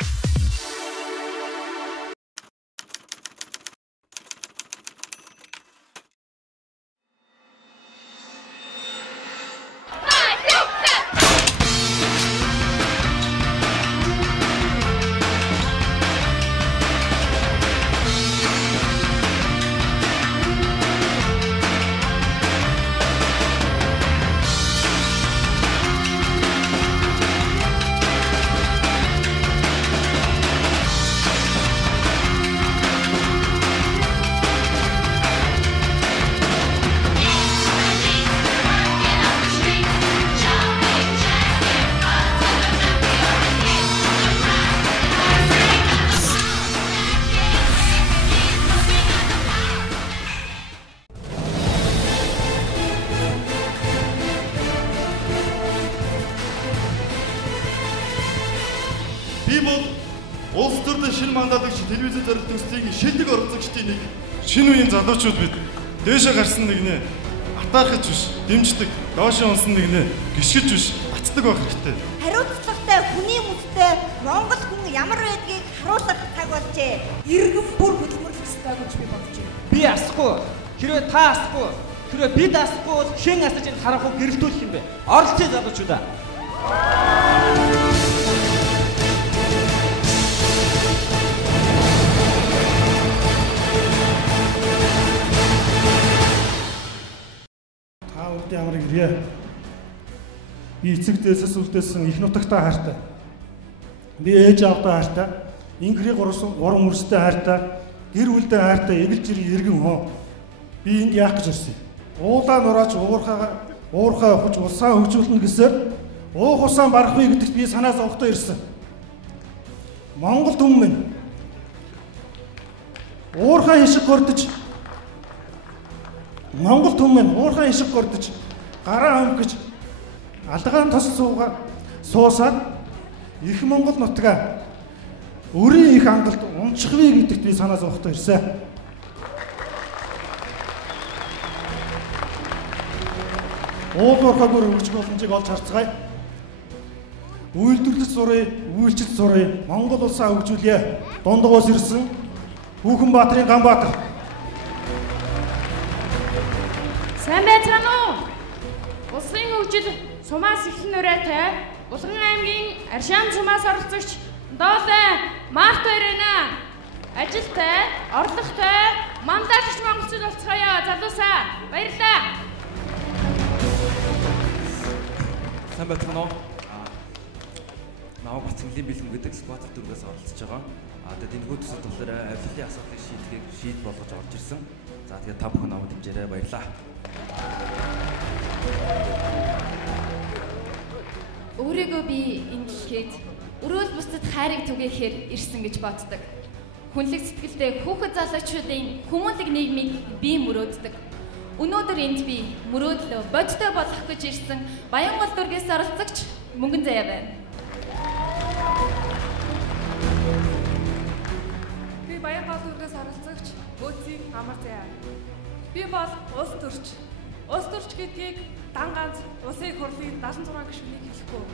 улс төрийн шинэ манлайлагч телевизэд зориулт төслийг шилдэг оролцогчдын нэг шинэ үеийн залуучууд бид дээшээ гарсан нэгнээ атаахж биш, дэмждэг, доошоо унсан нэгнээ гიშгэж биш, бацдаг байх хэрэгтэй. Хариуцлагатай хүний мөстэй Монгол хүн ямар байдгийг харуулах цаг болжээ. Иргэн бүр хөдөлмөрлөх ёстой гэж би бодож байна. Би асахгүй. Хэрвээ та асахгүй, хэрвээ бид асахгүй бол хэн асаж энэ харанхуй гэрэлтүүлэх юм бэ? Оролцъё залуучуудаа. Ямар ирээ. Би эцэг дээсээс үлдээсэн их нутагтай хайртай. Би ээж аавтай хайртай. Ингэрийн гурван мөрстэй хайртай. Гэр бүлдээ хайртай эгэлж иргэн хоо. Би энд яах гэж ирсэн. Уулаа нураач уурхай хүч улсаа хөгжүүлнэ гэсээр уух усаан барахгүй гэдэгт би санаа зовхтой ирсэн. Монгол түмэн минь. Уурхай ишиг гордож Монгол түмэн уурхай ишиг гордож гараа хөнгөж алдагаан тос суусаад их Монгол нутгаа өрийн их ангалд унчихвэ гэдэгт би санаа зовхтой ирсэн. Уурхайгаар хөгжих боломжийг олж харцгаая. Үйлдвэрлэж сурыг, үйлчлж сурыг, Монгол улсаа хөгжүүлье. Дундгоос ирсэн Хүүхэн Баатарын Ганбаатар. Сайн байцгаана уу? Улсын хөгжил сумаас эхлэн урайтай Булган аймгийн Аршаан сумаас оролцогч Доолай Март Баярына ажилтай, орлоготой, мандатлагч монголчууд болцгоё залуусаа. Баярлалаа. Сайн байцгаана уу? Намайг Бацэнглийн бэлэн гэдэг скватер дүргээс оролцож байгаа. Тэгээд энэ хөтөсөд болохоор авилгын асуудлыг шийд болгож орж ирсэн. За тэгээд та бүхэн намайг дэмжээрэй. Баярлалаа. Өөрийгөө би энэ дэлхийд өрөөл бусдад хайрыг түгээхээр ирсэн гэж боддог. Хүнлэг сэтгэлтэй хүүхэд залуучуудын хүмүүнлэг нийгмийг би мөрөөддөг. Өнөөдөр энд би мөрөөдлөө бодтой болох гэж ирсэн Баянгол дүргээс оролцогч Мөнгөн Заяа байна. Би Баянгол дүргээс оролцогч Өөцийн Амар Заяа. Би бол улс төрч. Улс төрч гэдгийг дан ганц улсын хурлын 76 гишүүнийг хэлэхгүй.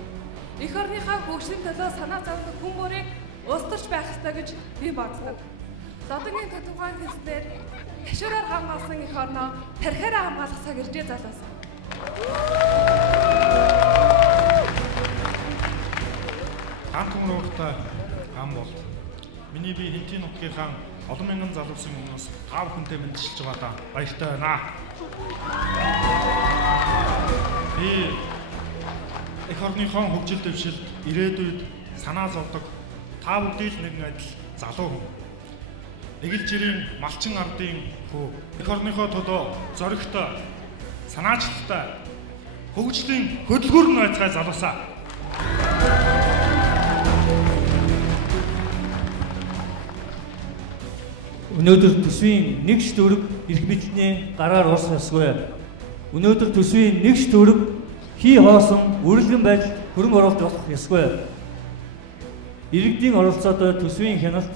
Эх орныхаа хөгжлийн төлөө санаа зовдог хүн бүрийг улс төрч байх ёстой гэж би боддог. Лодгийн тодорхой хэлснээр хашуураар хамгаалсан эх орноо тархиараа хамгаалах цаг иржээ залуус. Ганц хүмүүртэй хам бол миний би Хинтийн нутгийнхаа олон мянган залуусын өмнөөс та бүхэнтэй мэдчилж байгаа да. Баяртай байна. Би эх орныхон хөгжил дэвшилд ирээдүйд санаа зовдог та бүдий л нэгэн адил залуу хүн. Эгэлжирийн малчин ардын хөө. Эх орныхоо төлөө зоригтой, санаачлагтай хөгжлийн хөдөлгүүр нь байцгай залуусаа. Өнөөдөр төсвийн нэгш төгрөг эрх мэдэлний гараар ус ёсгүй. Өнөөдөр төсвийн нэгш төгрөг хий хоосон үргэлжлэн байдалд хөрөнгө оруулалт болох ёсгүй. Иргэдийн оролцоотой төсвийн хяналт,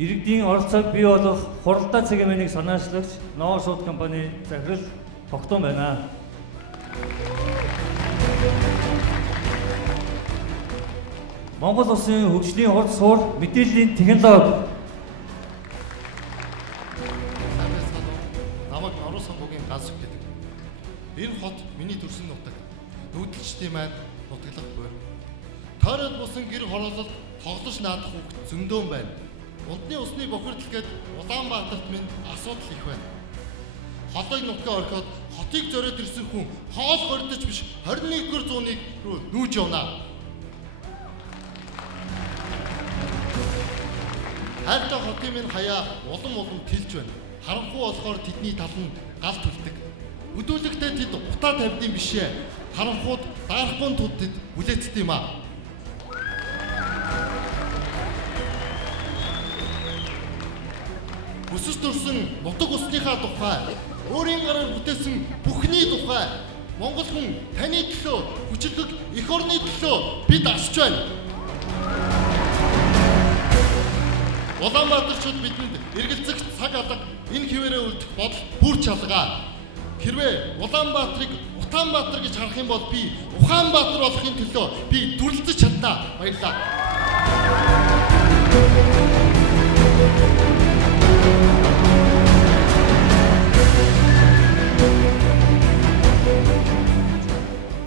иргэдийн оролцоог бий болгох хуралдаа цэгийн санаачлагч Ноо Сууд компани захирал тогтоом байна. Монгол улсын хөгжлийн хурд суур мэдээллийн технологи намайг Орос хамгуугийн ганц гэдэг. Энэ хот миний төрсөн нутаг. Нүүдэлчдийн маань нутаглах буй. Тойроод бусан гэр хороололд тоглож наадах хүүхд зөндөөн байна. Унтны усны бохирдол гээд Улаанбаатарт минь асуудал их байна. Холойг нутгаа орхиод хотыг зориод ирсэн хүн хоол хордож биш 21-р зууныг руу нүүж явна. Хайртай хотын минь хаяа улам тэлж байна. Харанхуй болохоор тэдний тал нь гал төлдөг. Өдөлгөдөө тэд утаа тавьдсан биш ээ. Харанхууд дарахын тулд тэд бүлээцдэг юм аа. Өсөж төрсөн нутаг усныхаа тухай, өөрийн гараар бүтээсэн бүхний тухай Монгол хүн таны төлөө хүчлэг эх орны төлөө бид асч байна. Улаанбаатарчууд бидэнд эргэлзэх цаг алга энэ хിവэрээ үлдэх бодол бүр чалгаа. Хэрвээ Улаанбаатарыг Утаанбаатар гэж харах юм бол би Ухаанбаатар болохын төлөө би дүрлэлж чаднаа. Баярлалаа.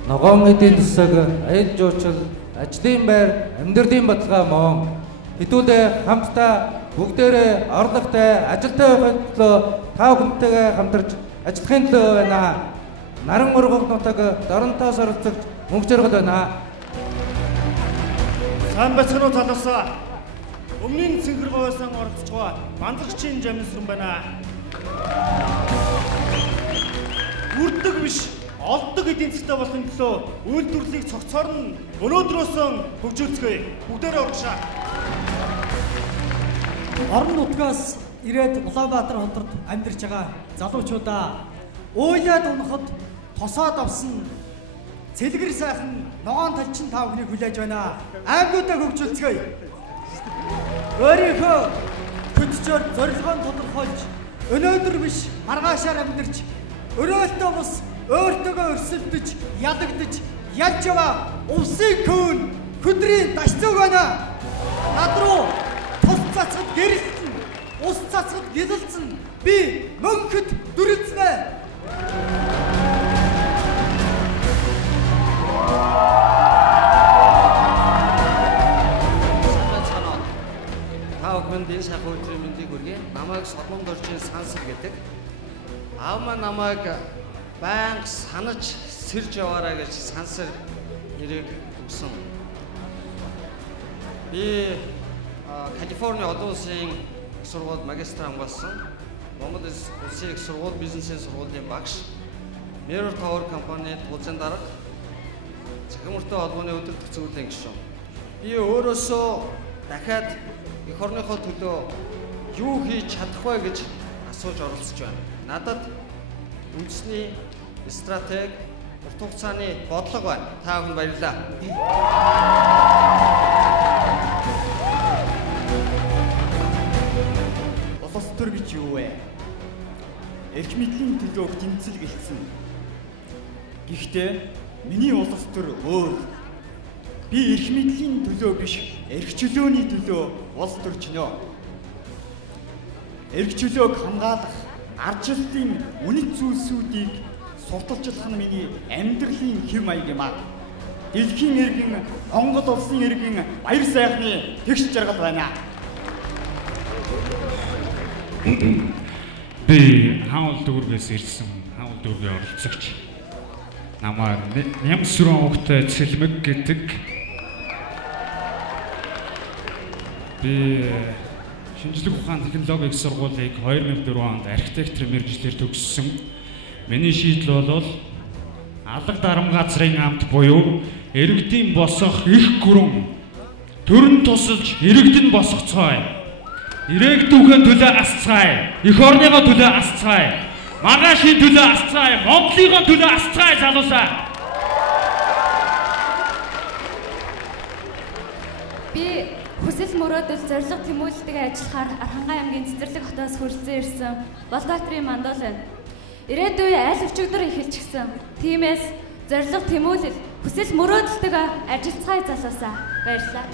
Ногоон эдийн засаг, аял жуулчлал, ажлын байр, амьдралын баталгаа мөн хэдүүлээ хамтдаа бүгдээрээ орлоготой, ажилтай байхын төлөө та бүхэнтэйгээ хамтарч ажиллахын төлөө байна. Наран ургах нутаг доронтоос оролцогч мөнгө зоргол байна. Сайн бацхан уу залуусаа. Өмнө нь цэнхэргөөсөн оролцож байгаа мандлагчийн жамнсран байна. Үрдэг биш, олддог эдийн засгийн болохын төлөө үйлдвэрлэлийг цогцоор нь өнөөдрөөс хөгжүүлцгээе. Бүгдээрээ урагшаа. Орон нутгаас ирээд Улаанбаатар хотод амьдарч байгаа залуучуудаа уйлаад унахад тосоод авсан цэлгэр сайхан ногоон талчин та бүхнийг хүлээж байна. Аймагуудаа хөгжүүлцгээе. Өөрийнхөө хөтчөөр зорилгоо тодорхойлж өнөөдөр биш маргаашаар амьдарч өрөөлтөө бус өөртөөгөө өрсөлдөж ялагдаж ялж яваа увсын күн хөдрийн дашцуг байна. Над руу тус цацгад гэрэлтэн, ус цацгад гялалцсан би мөнхөд дүрэлцэнэ. Та бүхэнд энэ сайхан өдрийн мэндийг хүргэе. Намайг Соломон доржийн Сансар гэдэг. Аав маань намайг байнга санаж сэрж яваарай гэж Сансар нэрийг өгсөн. Би Калифорни олон улсын их сургуульд магистр хамгаалсан. Монгол улсын их сургууль бизнесийн сургуулийн багш. Mirror Tower компанид тулзын дарга. Цахимартай холбооны өдөртөх зөвлөлийн гишүүн. Би өөрөөсөө дахиад эх орныхоо төлөө юу хийж чадах вэ гэж асууж оролцож байна. Надад үндэсний стратеги, урт хугацааны бодлого байна. Та бүхэнд баярлалаа. Улс төр гэж юу вэ? Эрх мэдлийн төлөө тэмцэл гэлцэн. Гэхдээ миний улс төр өөр. Би эрх мэдлийн төлөө биш, эрх чөлөөний төлөө улс төрчнөө. Эрх чөлөөг хамгаалах, ардчлалын үнэт зүйлсүүдийг сурталчлах нь миний амьдралын хэв маяг юм аа. Дэлхийн иргэн, Монгол улсын иргэн баяр сайхны тэгш жаргал байна. Би хаул дүүргээс ирсэн, хаул дүүргийн оролцогч. Намайг Нямсрон ухтай Цэлмэг гэдэг. Би шинжлэх ухаан технологийн сургуулийг 2004 онд архитектор мэргэжлэр төгссөн. Миний шийдэл бол алга дарам газрын амт буюу иргэдийн босох их гүрэн төрн тусалж иргэдэн босгоцгоё. Иргэдүүхэн төлөө асцгаая. Эх орныгоо төлөө асцгаая. Маргаашийн төлөө асцгаая. Монголын төлөө асцгаая залуусаа. Би хүсэл мөрөөдөл зорилго тэмүүлэлтэйгээ ажиллахаар Архангай аймгийн Цэцэрлэг хотоос хурцсан ирсэн Болбаатарын мандуул байна. Ирээдүйн аль өчигдөр эхэлж гисэн. Тиймээс зорилго тэмүүлэл, хүсэл мөрөөдөлтэйгээ ажиллацгаая залуусаа. Баярлалаа.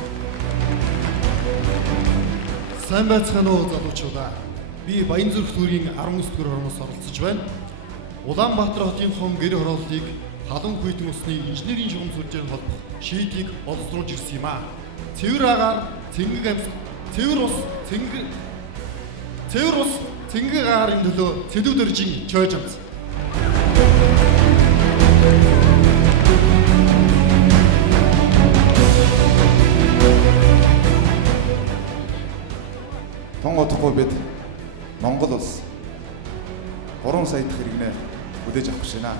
Сайн байцгаана уу залуучуудаа. Би Баянзүрх төвийн 19-р орноос оролцож байна. Улаанбаатар хотынхон гэр хорооллыг халуун хүйтэн усны инженерийн шугам сүлжээр холбох шийдийг боловсруулж ирсэн юм аа. Цэвэр агаар, цэнгэг амьсгал, цэвэр ус, цэнгэг агаарын төлөө цэдүү дөржин чойж амс. Тун удахгүй бид Монгол улс 3 сая дахь иргэнэ хүлээж авах гэж байна.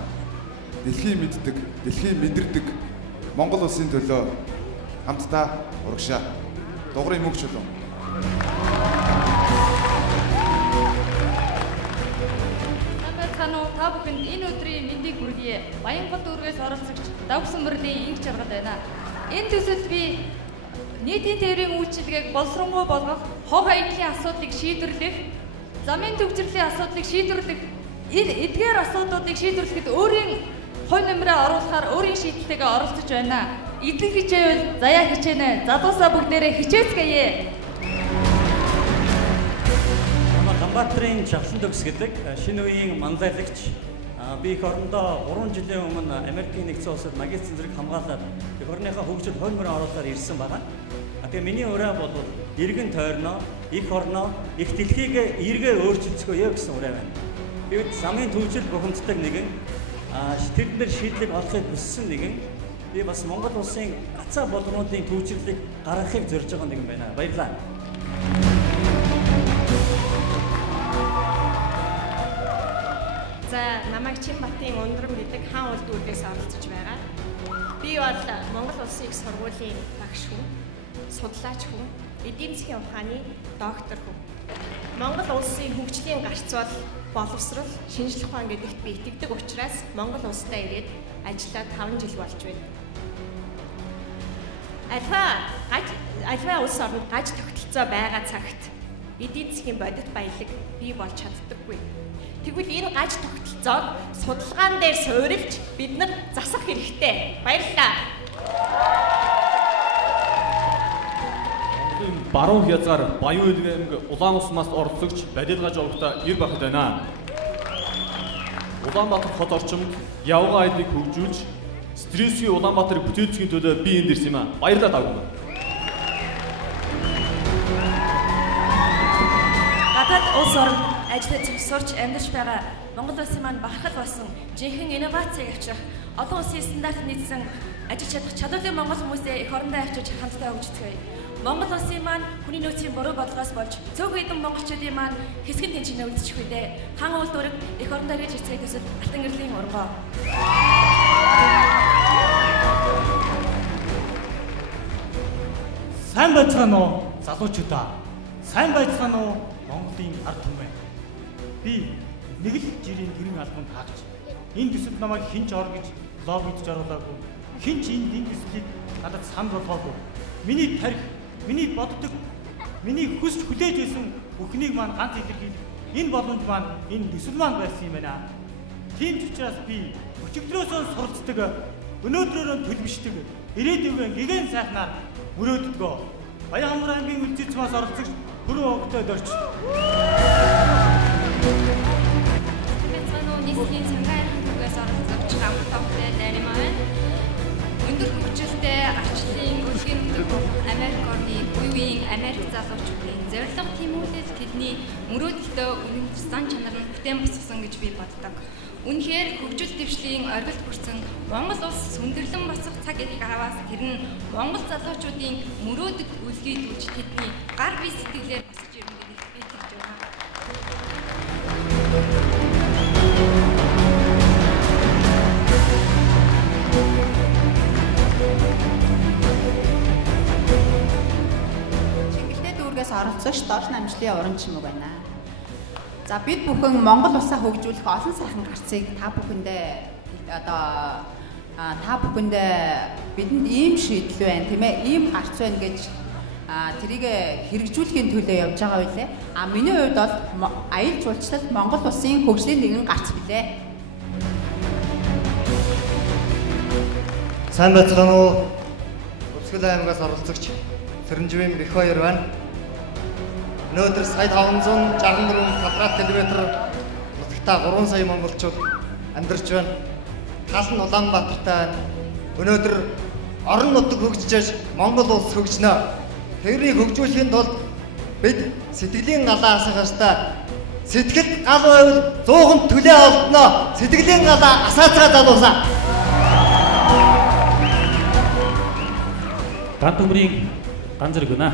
Дэлхийн мэддэг, дэлхийн мэдэрдэг Монгол улсын төлөө хамтдаа урагшаа. Дугрын мөнгө чөлөө. Та бүхэнд энэ өдрийн мэндийг хүргье. Баянгол дүүргээс оролцогч Давсан мөрлийн инх жаргал байна. Энэ төсөлд би нийтийн тээврийн үйлчилгээг боловсронгуй болгох, хов хаягдлын асуудлыг шийдвэрлэх, замын төвчрлийн асуудлыг шийдвэрлэх, эдгээр асуудлуудыг шийдвэрлэхэд өөрийн хувь нэмрээ оруулахаар өөрийн шийдэлтэйгээ оролцож байна. Эдгээр хичээвэл заяа хичээнэ. Залуусаа бүгдээрээ хичээцгээе. Ганбаатарын Шавсан төгс гэдэг шинэ үеийн манлайлагч би их орондоо 3 жилийн өмнө Америкийн нэгдсэн улсад магистрийн зэрэг хамгаалаад их орныхаа хөгжил хувь нэмрээ оруулахаар ирсэн байгаа. Тэгээ миний ураа бол иргэн тойрноо, их орноо, их дэлхийг эргээ өөрчилцгөөе гэсэн ураа байна. Би замын төвчл бухимддаг нэгэн тэр дээр шийдлийг олохыг хүссэн нэгэн би бас Монгол улсын гацаа болгоомжийн төвчлөлийг гаргахыг зорж байгаа нэгэн байна. Баярлалаа. За намайг Чинбатын Ундрам гэдэг хаан улд үргээс оролцож байгаа. Би бол Монгол Улсын их сургуулийн багш хүн, судлаач хүн, эдийн засгийн ухааны доктор хүн. Монгол Улсын хөгжлийн гарцвал боловсрол, шинжлэх ухаан гэдэгт би итгэдэг учраас Монгол Улстай ирээд ажиллаад 5 жил болж байна. Альва улс орнд гаж тогтолцоо байгаа цагт эдийн засгийн бодит баялаг бий болж чаддаггүй. Тэгвэл энэ гаж тогтолцоог судалгаан дээр суурилж бид нар засах хэрэгтэй. Баярлалаа. Баруун хязгаар Баян аймаг Улаанбаатараас оролцогч Бадилгаж овогтой ир багт байна. Улаанбаатар хот орчимд явган айдыг хөгжүүлж стрессийн Улаанбаатарыг бүтээцгийн төлөө би энд ирсэн юм аа. Баярлалаа тав. Гадаад улс орнд ажиллаж сурч амьдарч байгаа Монгол улсын маань бахархал болсон жинхэнэ инновацийг авчрах, олон улсын стандарт нийцсэн ажиллаж чадах чадварлын монгол хүмүүсээ их орондоо авчирч хамтдаа хөгжицгээе. Монгол улсын маань хүний нөөцийн буруу бодлогоос болж цөөхөн хэдэн монголчуудын маань хэсгэн тэнцэнэ үлдчих үедээ хан уул дураг их орондоо ирж ирцгээе төсөл алтан гэрлийн ургоо. Сайн байцгаана уу залуучуудаа. Сайн байцгаана уу Монголын ард түмэн. Би нэг л жирийн гэрэн албанд хаагч. Энэ төсөлд намайг хинч ор гэж лоббидж оруулаагүй. Хинч энэ төслийг надад санал болгоогүй. Миний тарих, миний боддог, миний хүсч хүлээж байсан бүхнийг маань ганц илэрхийлэх энэ боломж маань энэ төсөл маань байсан юм байна. Тийм ч учраас би өчигдрөөсөө суралцдаг, өнөөдрөөрөө төлөвшдөг, ирээдүйн гигэн сайхнаар мөрөөддгөө. Баянхамар аймгийн үлзийцмаас оролцогч Хүрэн Огтой дөрч. Нийслэлийн сангаан түгээс оролцогч Гамтогтой Нариман өндөр хөгжилтэй арчлалын өргөн нутаг Америк орны үеийн Америк залуучуудын зорилго тэмүүлэл тэдний мөрөөдөлтөө үнэмшил зан чанар нь бүтээн босгосон гэж би боддог. Үнэхээр хөгжил дэвшлийн оргилд хүрсэн Монгол улс сүндэрлэн босох цаг их аваас тэр нь Монгол залуучуудын мөрөөдөд үлгийдүүлж тэдний гар бие сэтгэлээр босож ирнэ гэдэгт би итгэж байна. Чиглэлтэй дүүргээс оролцогч дорж намжлын уран чимэг байна. За бид бүхэн Монгол улсаа хөгжүүлэх олон сайхан гарцыг та бүхэндээ бидэнд ийм шийдэл байна тийм ээ, ийм гарц байна гэж тэрийг хэрэгжүүлэхийн төлөө явж байгаа байлээ. Миний хувьд бол аял жуулчлал Монгол улсын хөгжлийн нэгэн гарц билээ. Сайн байцгаана уу? Өвсгөл аймагаас оролцогч Сэрэнживийн Бэх баяр байна. Өнөөдөр сая 564 квадрат километр нутагта 3 сая монголчууд амьдарч байна. Тал нь Улаанбаатартай байна. Өнөөдөр орон нутаг хөгжиж, Монгол улс хөгжнө. Тэрийг хөгжүүлэхийн тулд бид сэтгэлийн галаа асахаастай. Сэтгэл гал байвал 100% төлөө олдно. Сэтгэлийн галаа асаацгаа залуусаа. Гант өмрийн ган зэрэг гэнэ.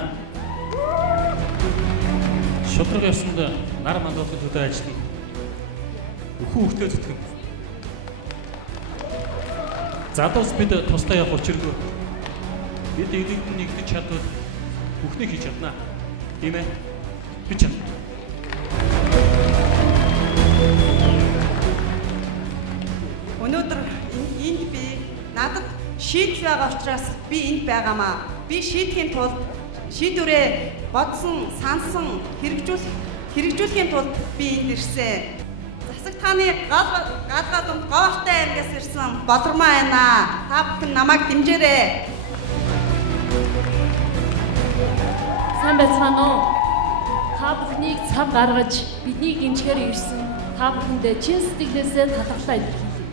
Шудраг ёсонд нар мандуулахад төдөө ажиллана. Өхөө хөртөө зүтгэн. Залуус бид тусдаа явах учиргүй. Бид нэгдэж чадвал бүхнийг хийж чадна. Тийм ээ. Би чадна. Өнөөдөр энд би надад шийдэл байгаа учраас би энд байгаамаа. би шийдэхийн тулд шийдвэрээ бодсон, сансан, хэрэгжүүлэхийн тулд би энд ирсэн. Засаг тааны гадгаалan Гоортой аймгаас ирсэн Болормоо байна. Та бүхэн намайг дэмжээрэй. Сайн байцгаана уу? Та бүхнийг цав гаргаж биднийг дэмжихээр ирсэн та бүхэндээ чин сэтгэлээсээ талархлаа илэрхийлье.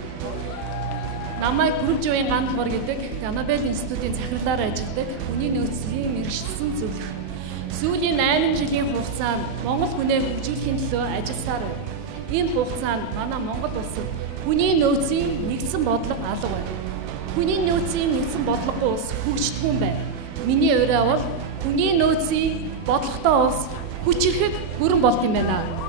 Намайг Бүрэмжийн гандлбор гэдэг Ганабел институтын захирлаар ажилладаг хүний нөөцийн мэргэжилсэн зөвлөх. Сүүлийн 8 жилийн хугацаанд Монгол хүнээ хөгжүүлэхийн төлөө ажилласаар байна. Энэ хугацаанд манай Монгол улсад хүний нөөцийн нэгдсэн бодлого алга байна. Хүний нөөцийн нэгдсэн бодлогогүй улс хөгждөггүй юм байна. Миний ураа бол хүний нөөцийн бодлоготой улс хүч ирэхэд бүрэн болт юм байна.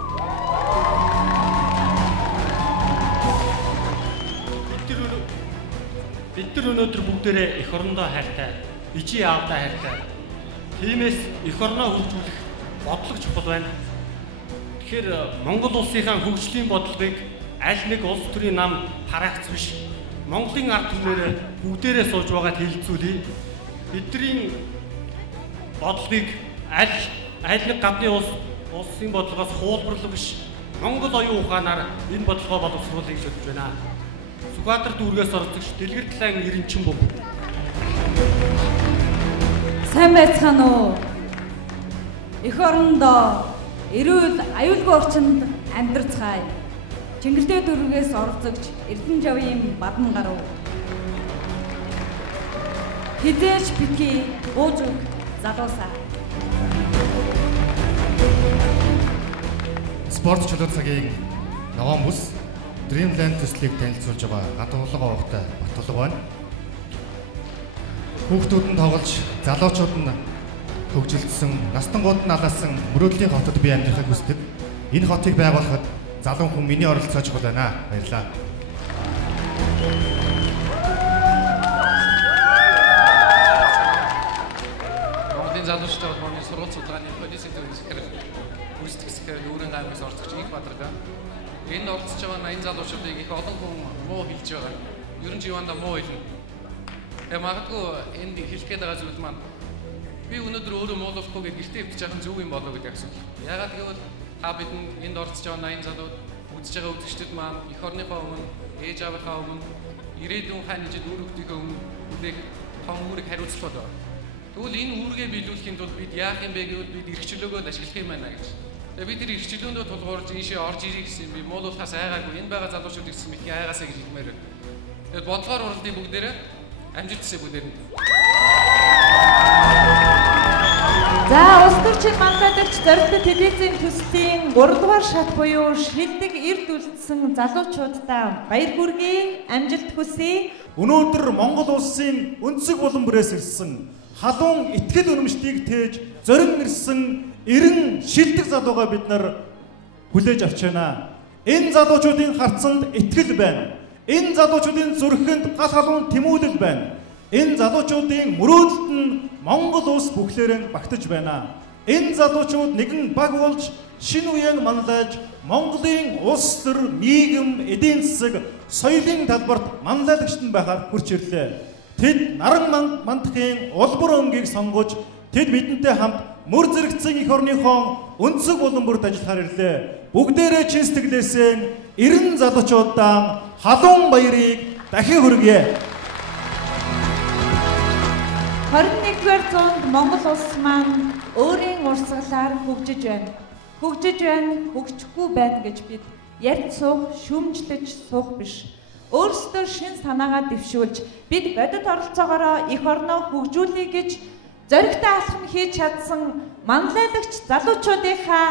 Бид нар өнөөдөр бүгдээрээ эх орондоо хайртай, ижи аавдаа хайртай. Тиймээс эх орноо хөгжүүлэх бодлого чухал байна. Тэгэхээр Монгол улсынхаа хөгжлийн бодлогыг аль нэг улс төрийн нам хараагц биш. Монголын ард түмнээр бүгдээрээ сууж байгаад хэлэлцүүлье. Бидний бодлогыг аль нэг гадны улсын бодлогоос хуулбарлаг биш. Монгол оюун ухаанаар энэ бодлогоо боловсруулахыг зөвлөж байна. Сүхбаатар дүүргээс орцогч Дэлгэр Талайн Ирэнчин бөмб. Сайн байцгаана уу? Эх орондоо эрүүл аюулгүй орчинд амьдарцгаая. Чингэлтэй дүүргээс орцогч Эрдэнэжавын бадан гарав. Хизээч битгий ууж өг залуусаа. Спорт чөлөө цагийн Ногоон бүс Dreamland төслийг танилцуулж байгаа гадуурлага авахтай Батулга байна. Хүүхдүүд нь тоглож, залуучууд нь хөгжилдсөн, настангууд нь алаасан мөрөөдлийн хотод би амьдрахыг хүсдэг. Энэ хотыг байгуулахад залуу хүн миний оролцоо чухал байна. Баярлалаа. Монголын залуучдын холбооны сургууль судалгааны полисын төвийн гүйцэтгэх сэхээр Нүүрэн аймагаас орцогч Инх Бадарга. Энэ оролцож байгаа 80 залуучуудыг их олон хүн муу хэлж байгаа. Ер нь живанда муу хэлнэ. Магадгүй энд хэлэх гээд байгаа зүйл маань би өнөөдөр өөрөө муулахгүй гэж гэртээ өвдөж байгаа зөв юм болоо гэдэг асуулт. Яагаад гэвэл та бидэнд энд оролцож байгаа 80 залууд үзэж байгаа үзэгчдүүд маань эх орныхоо өмнө, ээж аавынхаа өмнө, ирээдүйн хань ижид үр хөвгийнхөө өмнө бүлээх том үүрэг хариуцлага байна. Тэгвэл энэ үүргээ биелүүлэхийн тулд бид яах юм бэ гэвэл бид эрх чөлөөгөө ашиглах юм байна гэж. Тэгээ бид эрх чөлөөндөө тулгуурж ийшээ орж ирэх гэсэн би муулуулахаас айгаагүй энэ байгаа залуучууд гэсэн мэт айгаасаа гэж хэлмээр байна. Тэгээд бодлогоор уралдын бүгдээрээ амжилт хүсье бүгдээр нь. За улс төрчид манлайлагч зорилттой телевизийн төслийн 3 дугаар шат буюу шилдэг эрд үлдсэн залуучуудаа баяр хүргэе, амжилт хүсье. Өнөөдөр Монгол улсын өнцөг булан бүрээс ирсэн халуун итгэл үнэмштийг тээж зорин ирсэн 90 шилдэг залуугаа бид нар хүлээж авч байна. Энэ залуучуудын харцанд итгэл байна. Энэ залуучуудын зүрхэнд гал халуун тэмүүлэл байна. Энэ залуучуудын мөрөөдөлд нь Монгол улс бүхлээрэн багтаж байна. Энэ залуучууд нэгэн баг болж шинэ үеийг манлайж Монголын улс төр, нийгэм, эдийн засаг, соёлын талбарт манлайлагчд нь байхаар хүрч ирлээ. Тэд наран мандахын улбар өнгийг сонгож тэд бидэнтэй хамт мөр зэрэгцэн эх орныхон өнцөг булан бүрт ажиллахаар ирлээ. Бүгдээрээ чин сэтгэлээсээ 90 залуучуудаа халуун баярыг дахин хүргье. 21-р зуунд Монгол улс маань өөрийн урсгалаар хөгжиж байна. Хөгжиж байна, хөгжихгүй байна гэж бид ярьж суух, шүмжлэж суух биш. Өөрсдөө шин санаагаа дэвшүүлж бид бодит оролцоогоор эх орноо хөгжүүлэе гэж зоригтой алхам хийж чадсан манлайлагч залуучуудынхаа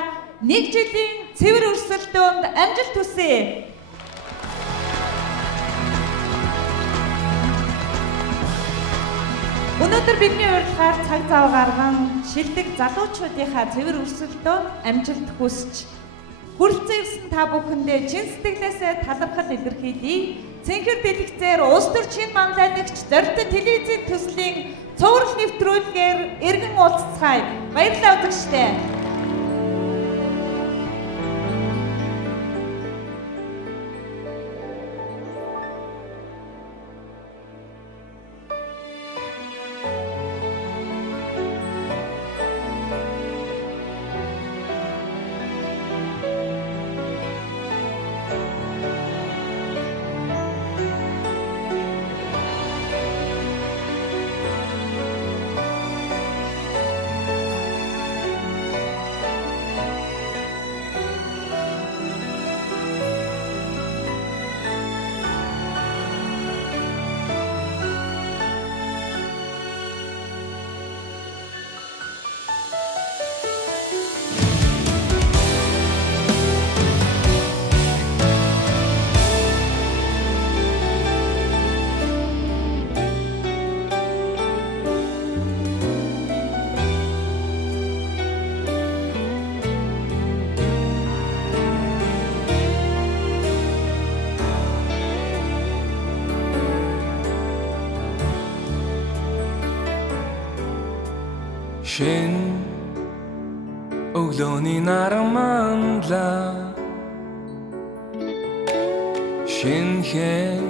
1 жилийн цэвэр өрсөлдөөнд амжилт хүсье. Өнөөдөр бидний урилгаар цаг зав гарган шилдэг залуучуудынхаа цэвэр өрсөлдөөнд амжилт хүсч хүрэлцэн ирсэн та бүхэндээ чин сэтгэлээсээ талархал илэрхийлье. Цэнхэр дэлгэцээр улс төрчийн манлайлагч зорилттой телевизийн төслийн цуврал нэвтрүүлгээр эргэн уулзцгаая. Баярлалаа үзэгчдээ. Шин өглөөний нараманла шинхэн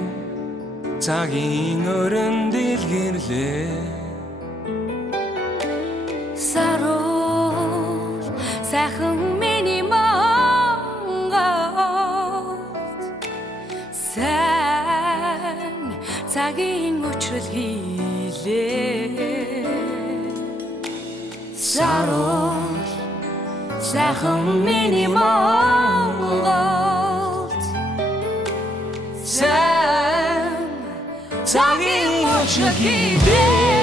цагийн өрөн дэлгэрлээ Сарол сайхан миний Монголд сайн цагийн өчрөл хийлээ Сарол сайхан миний Монголд сайн цагийн өчрөл хийлээ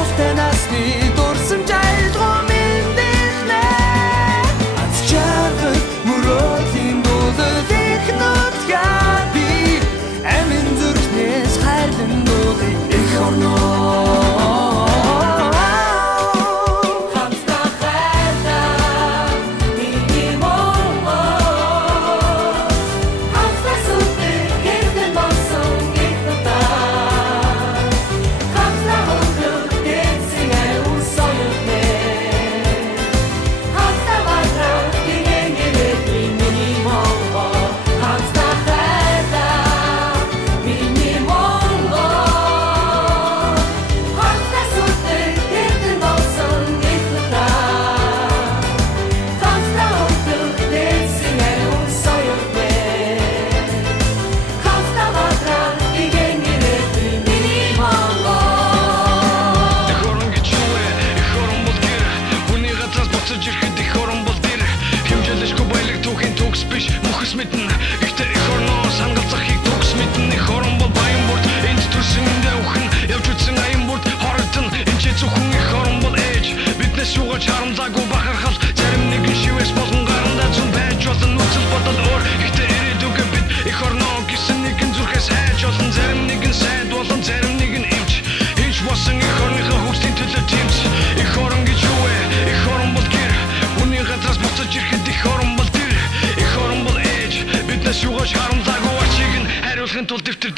Галтай насны дурсан жайлгоо минь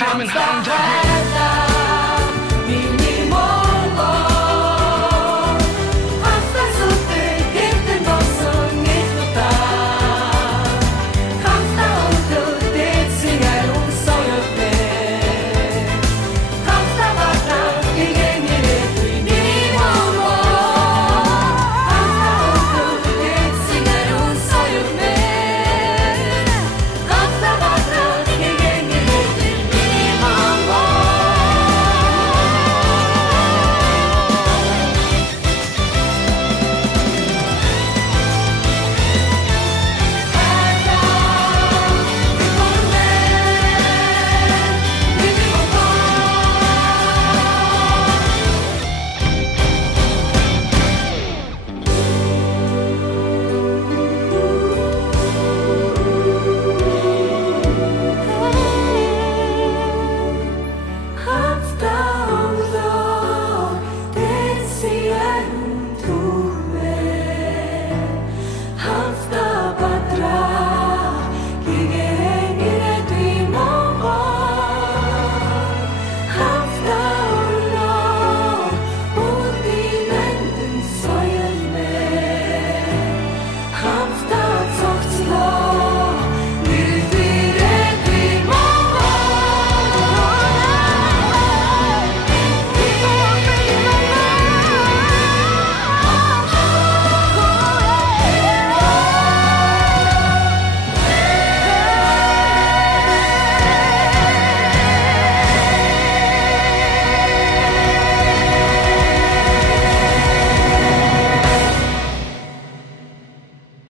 хамтдаа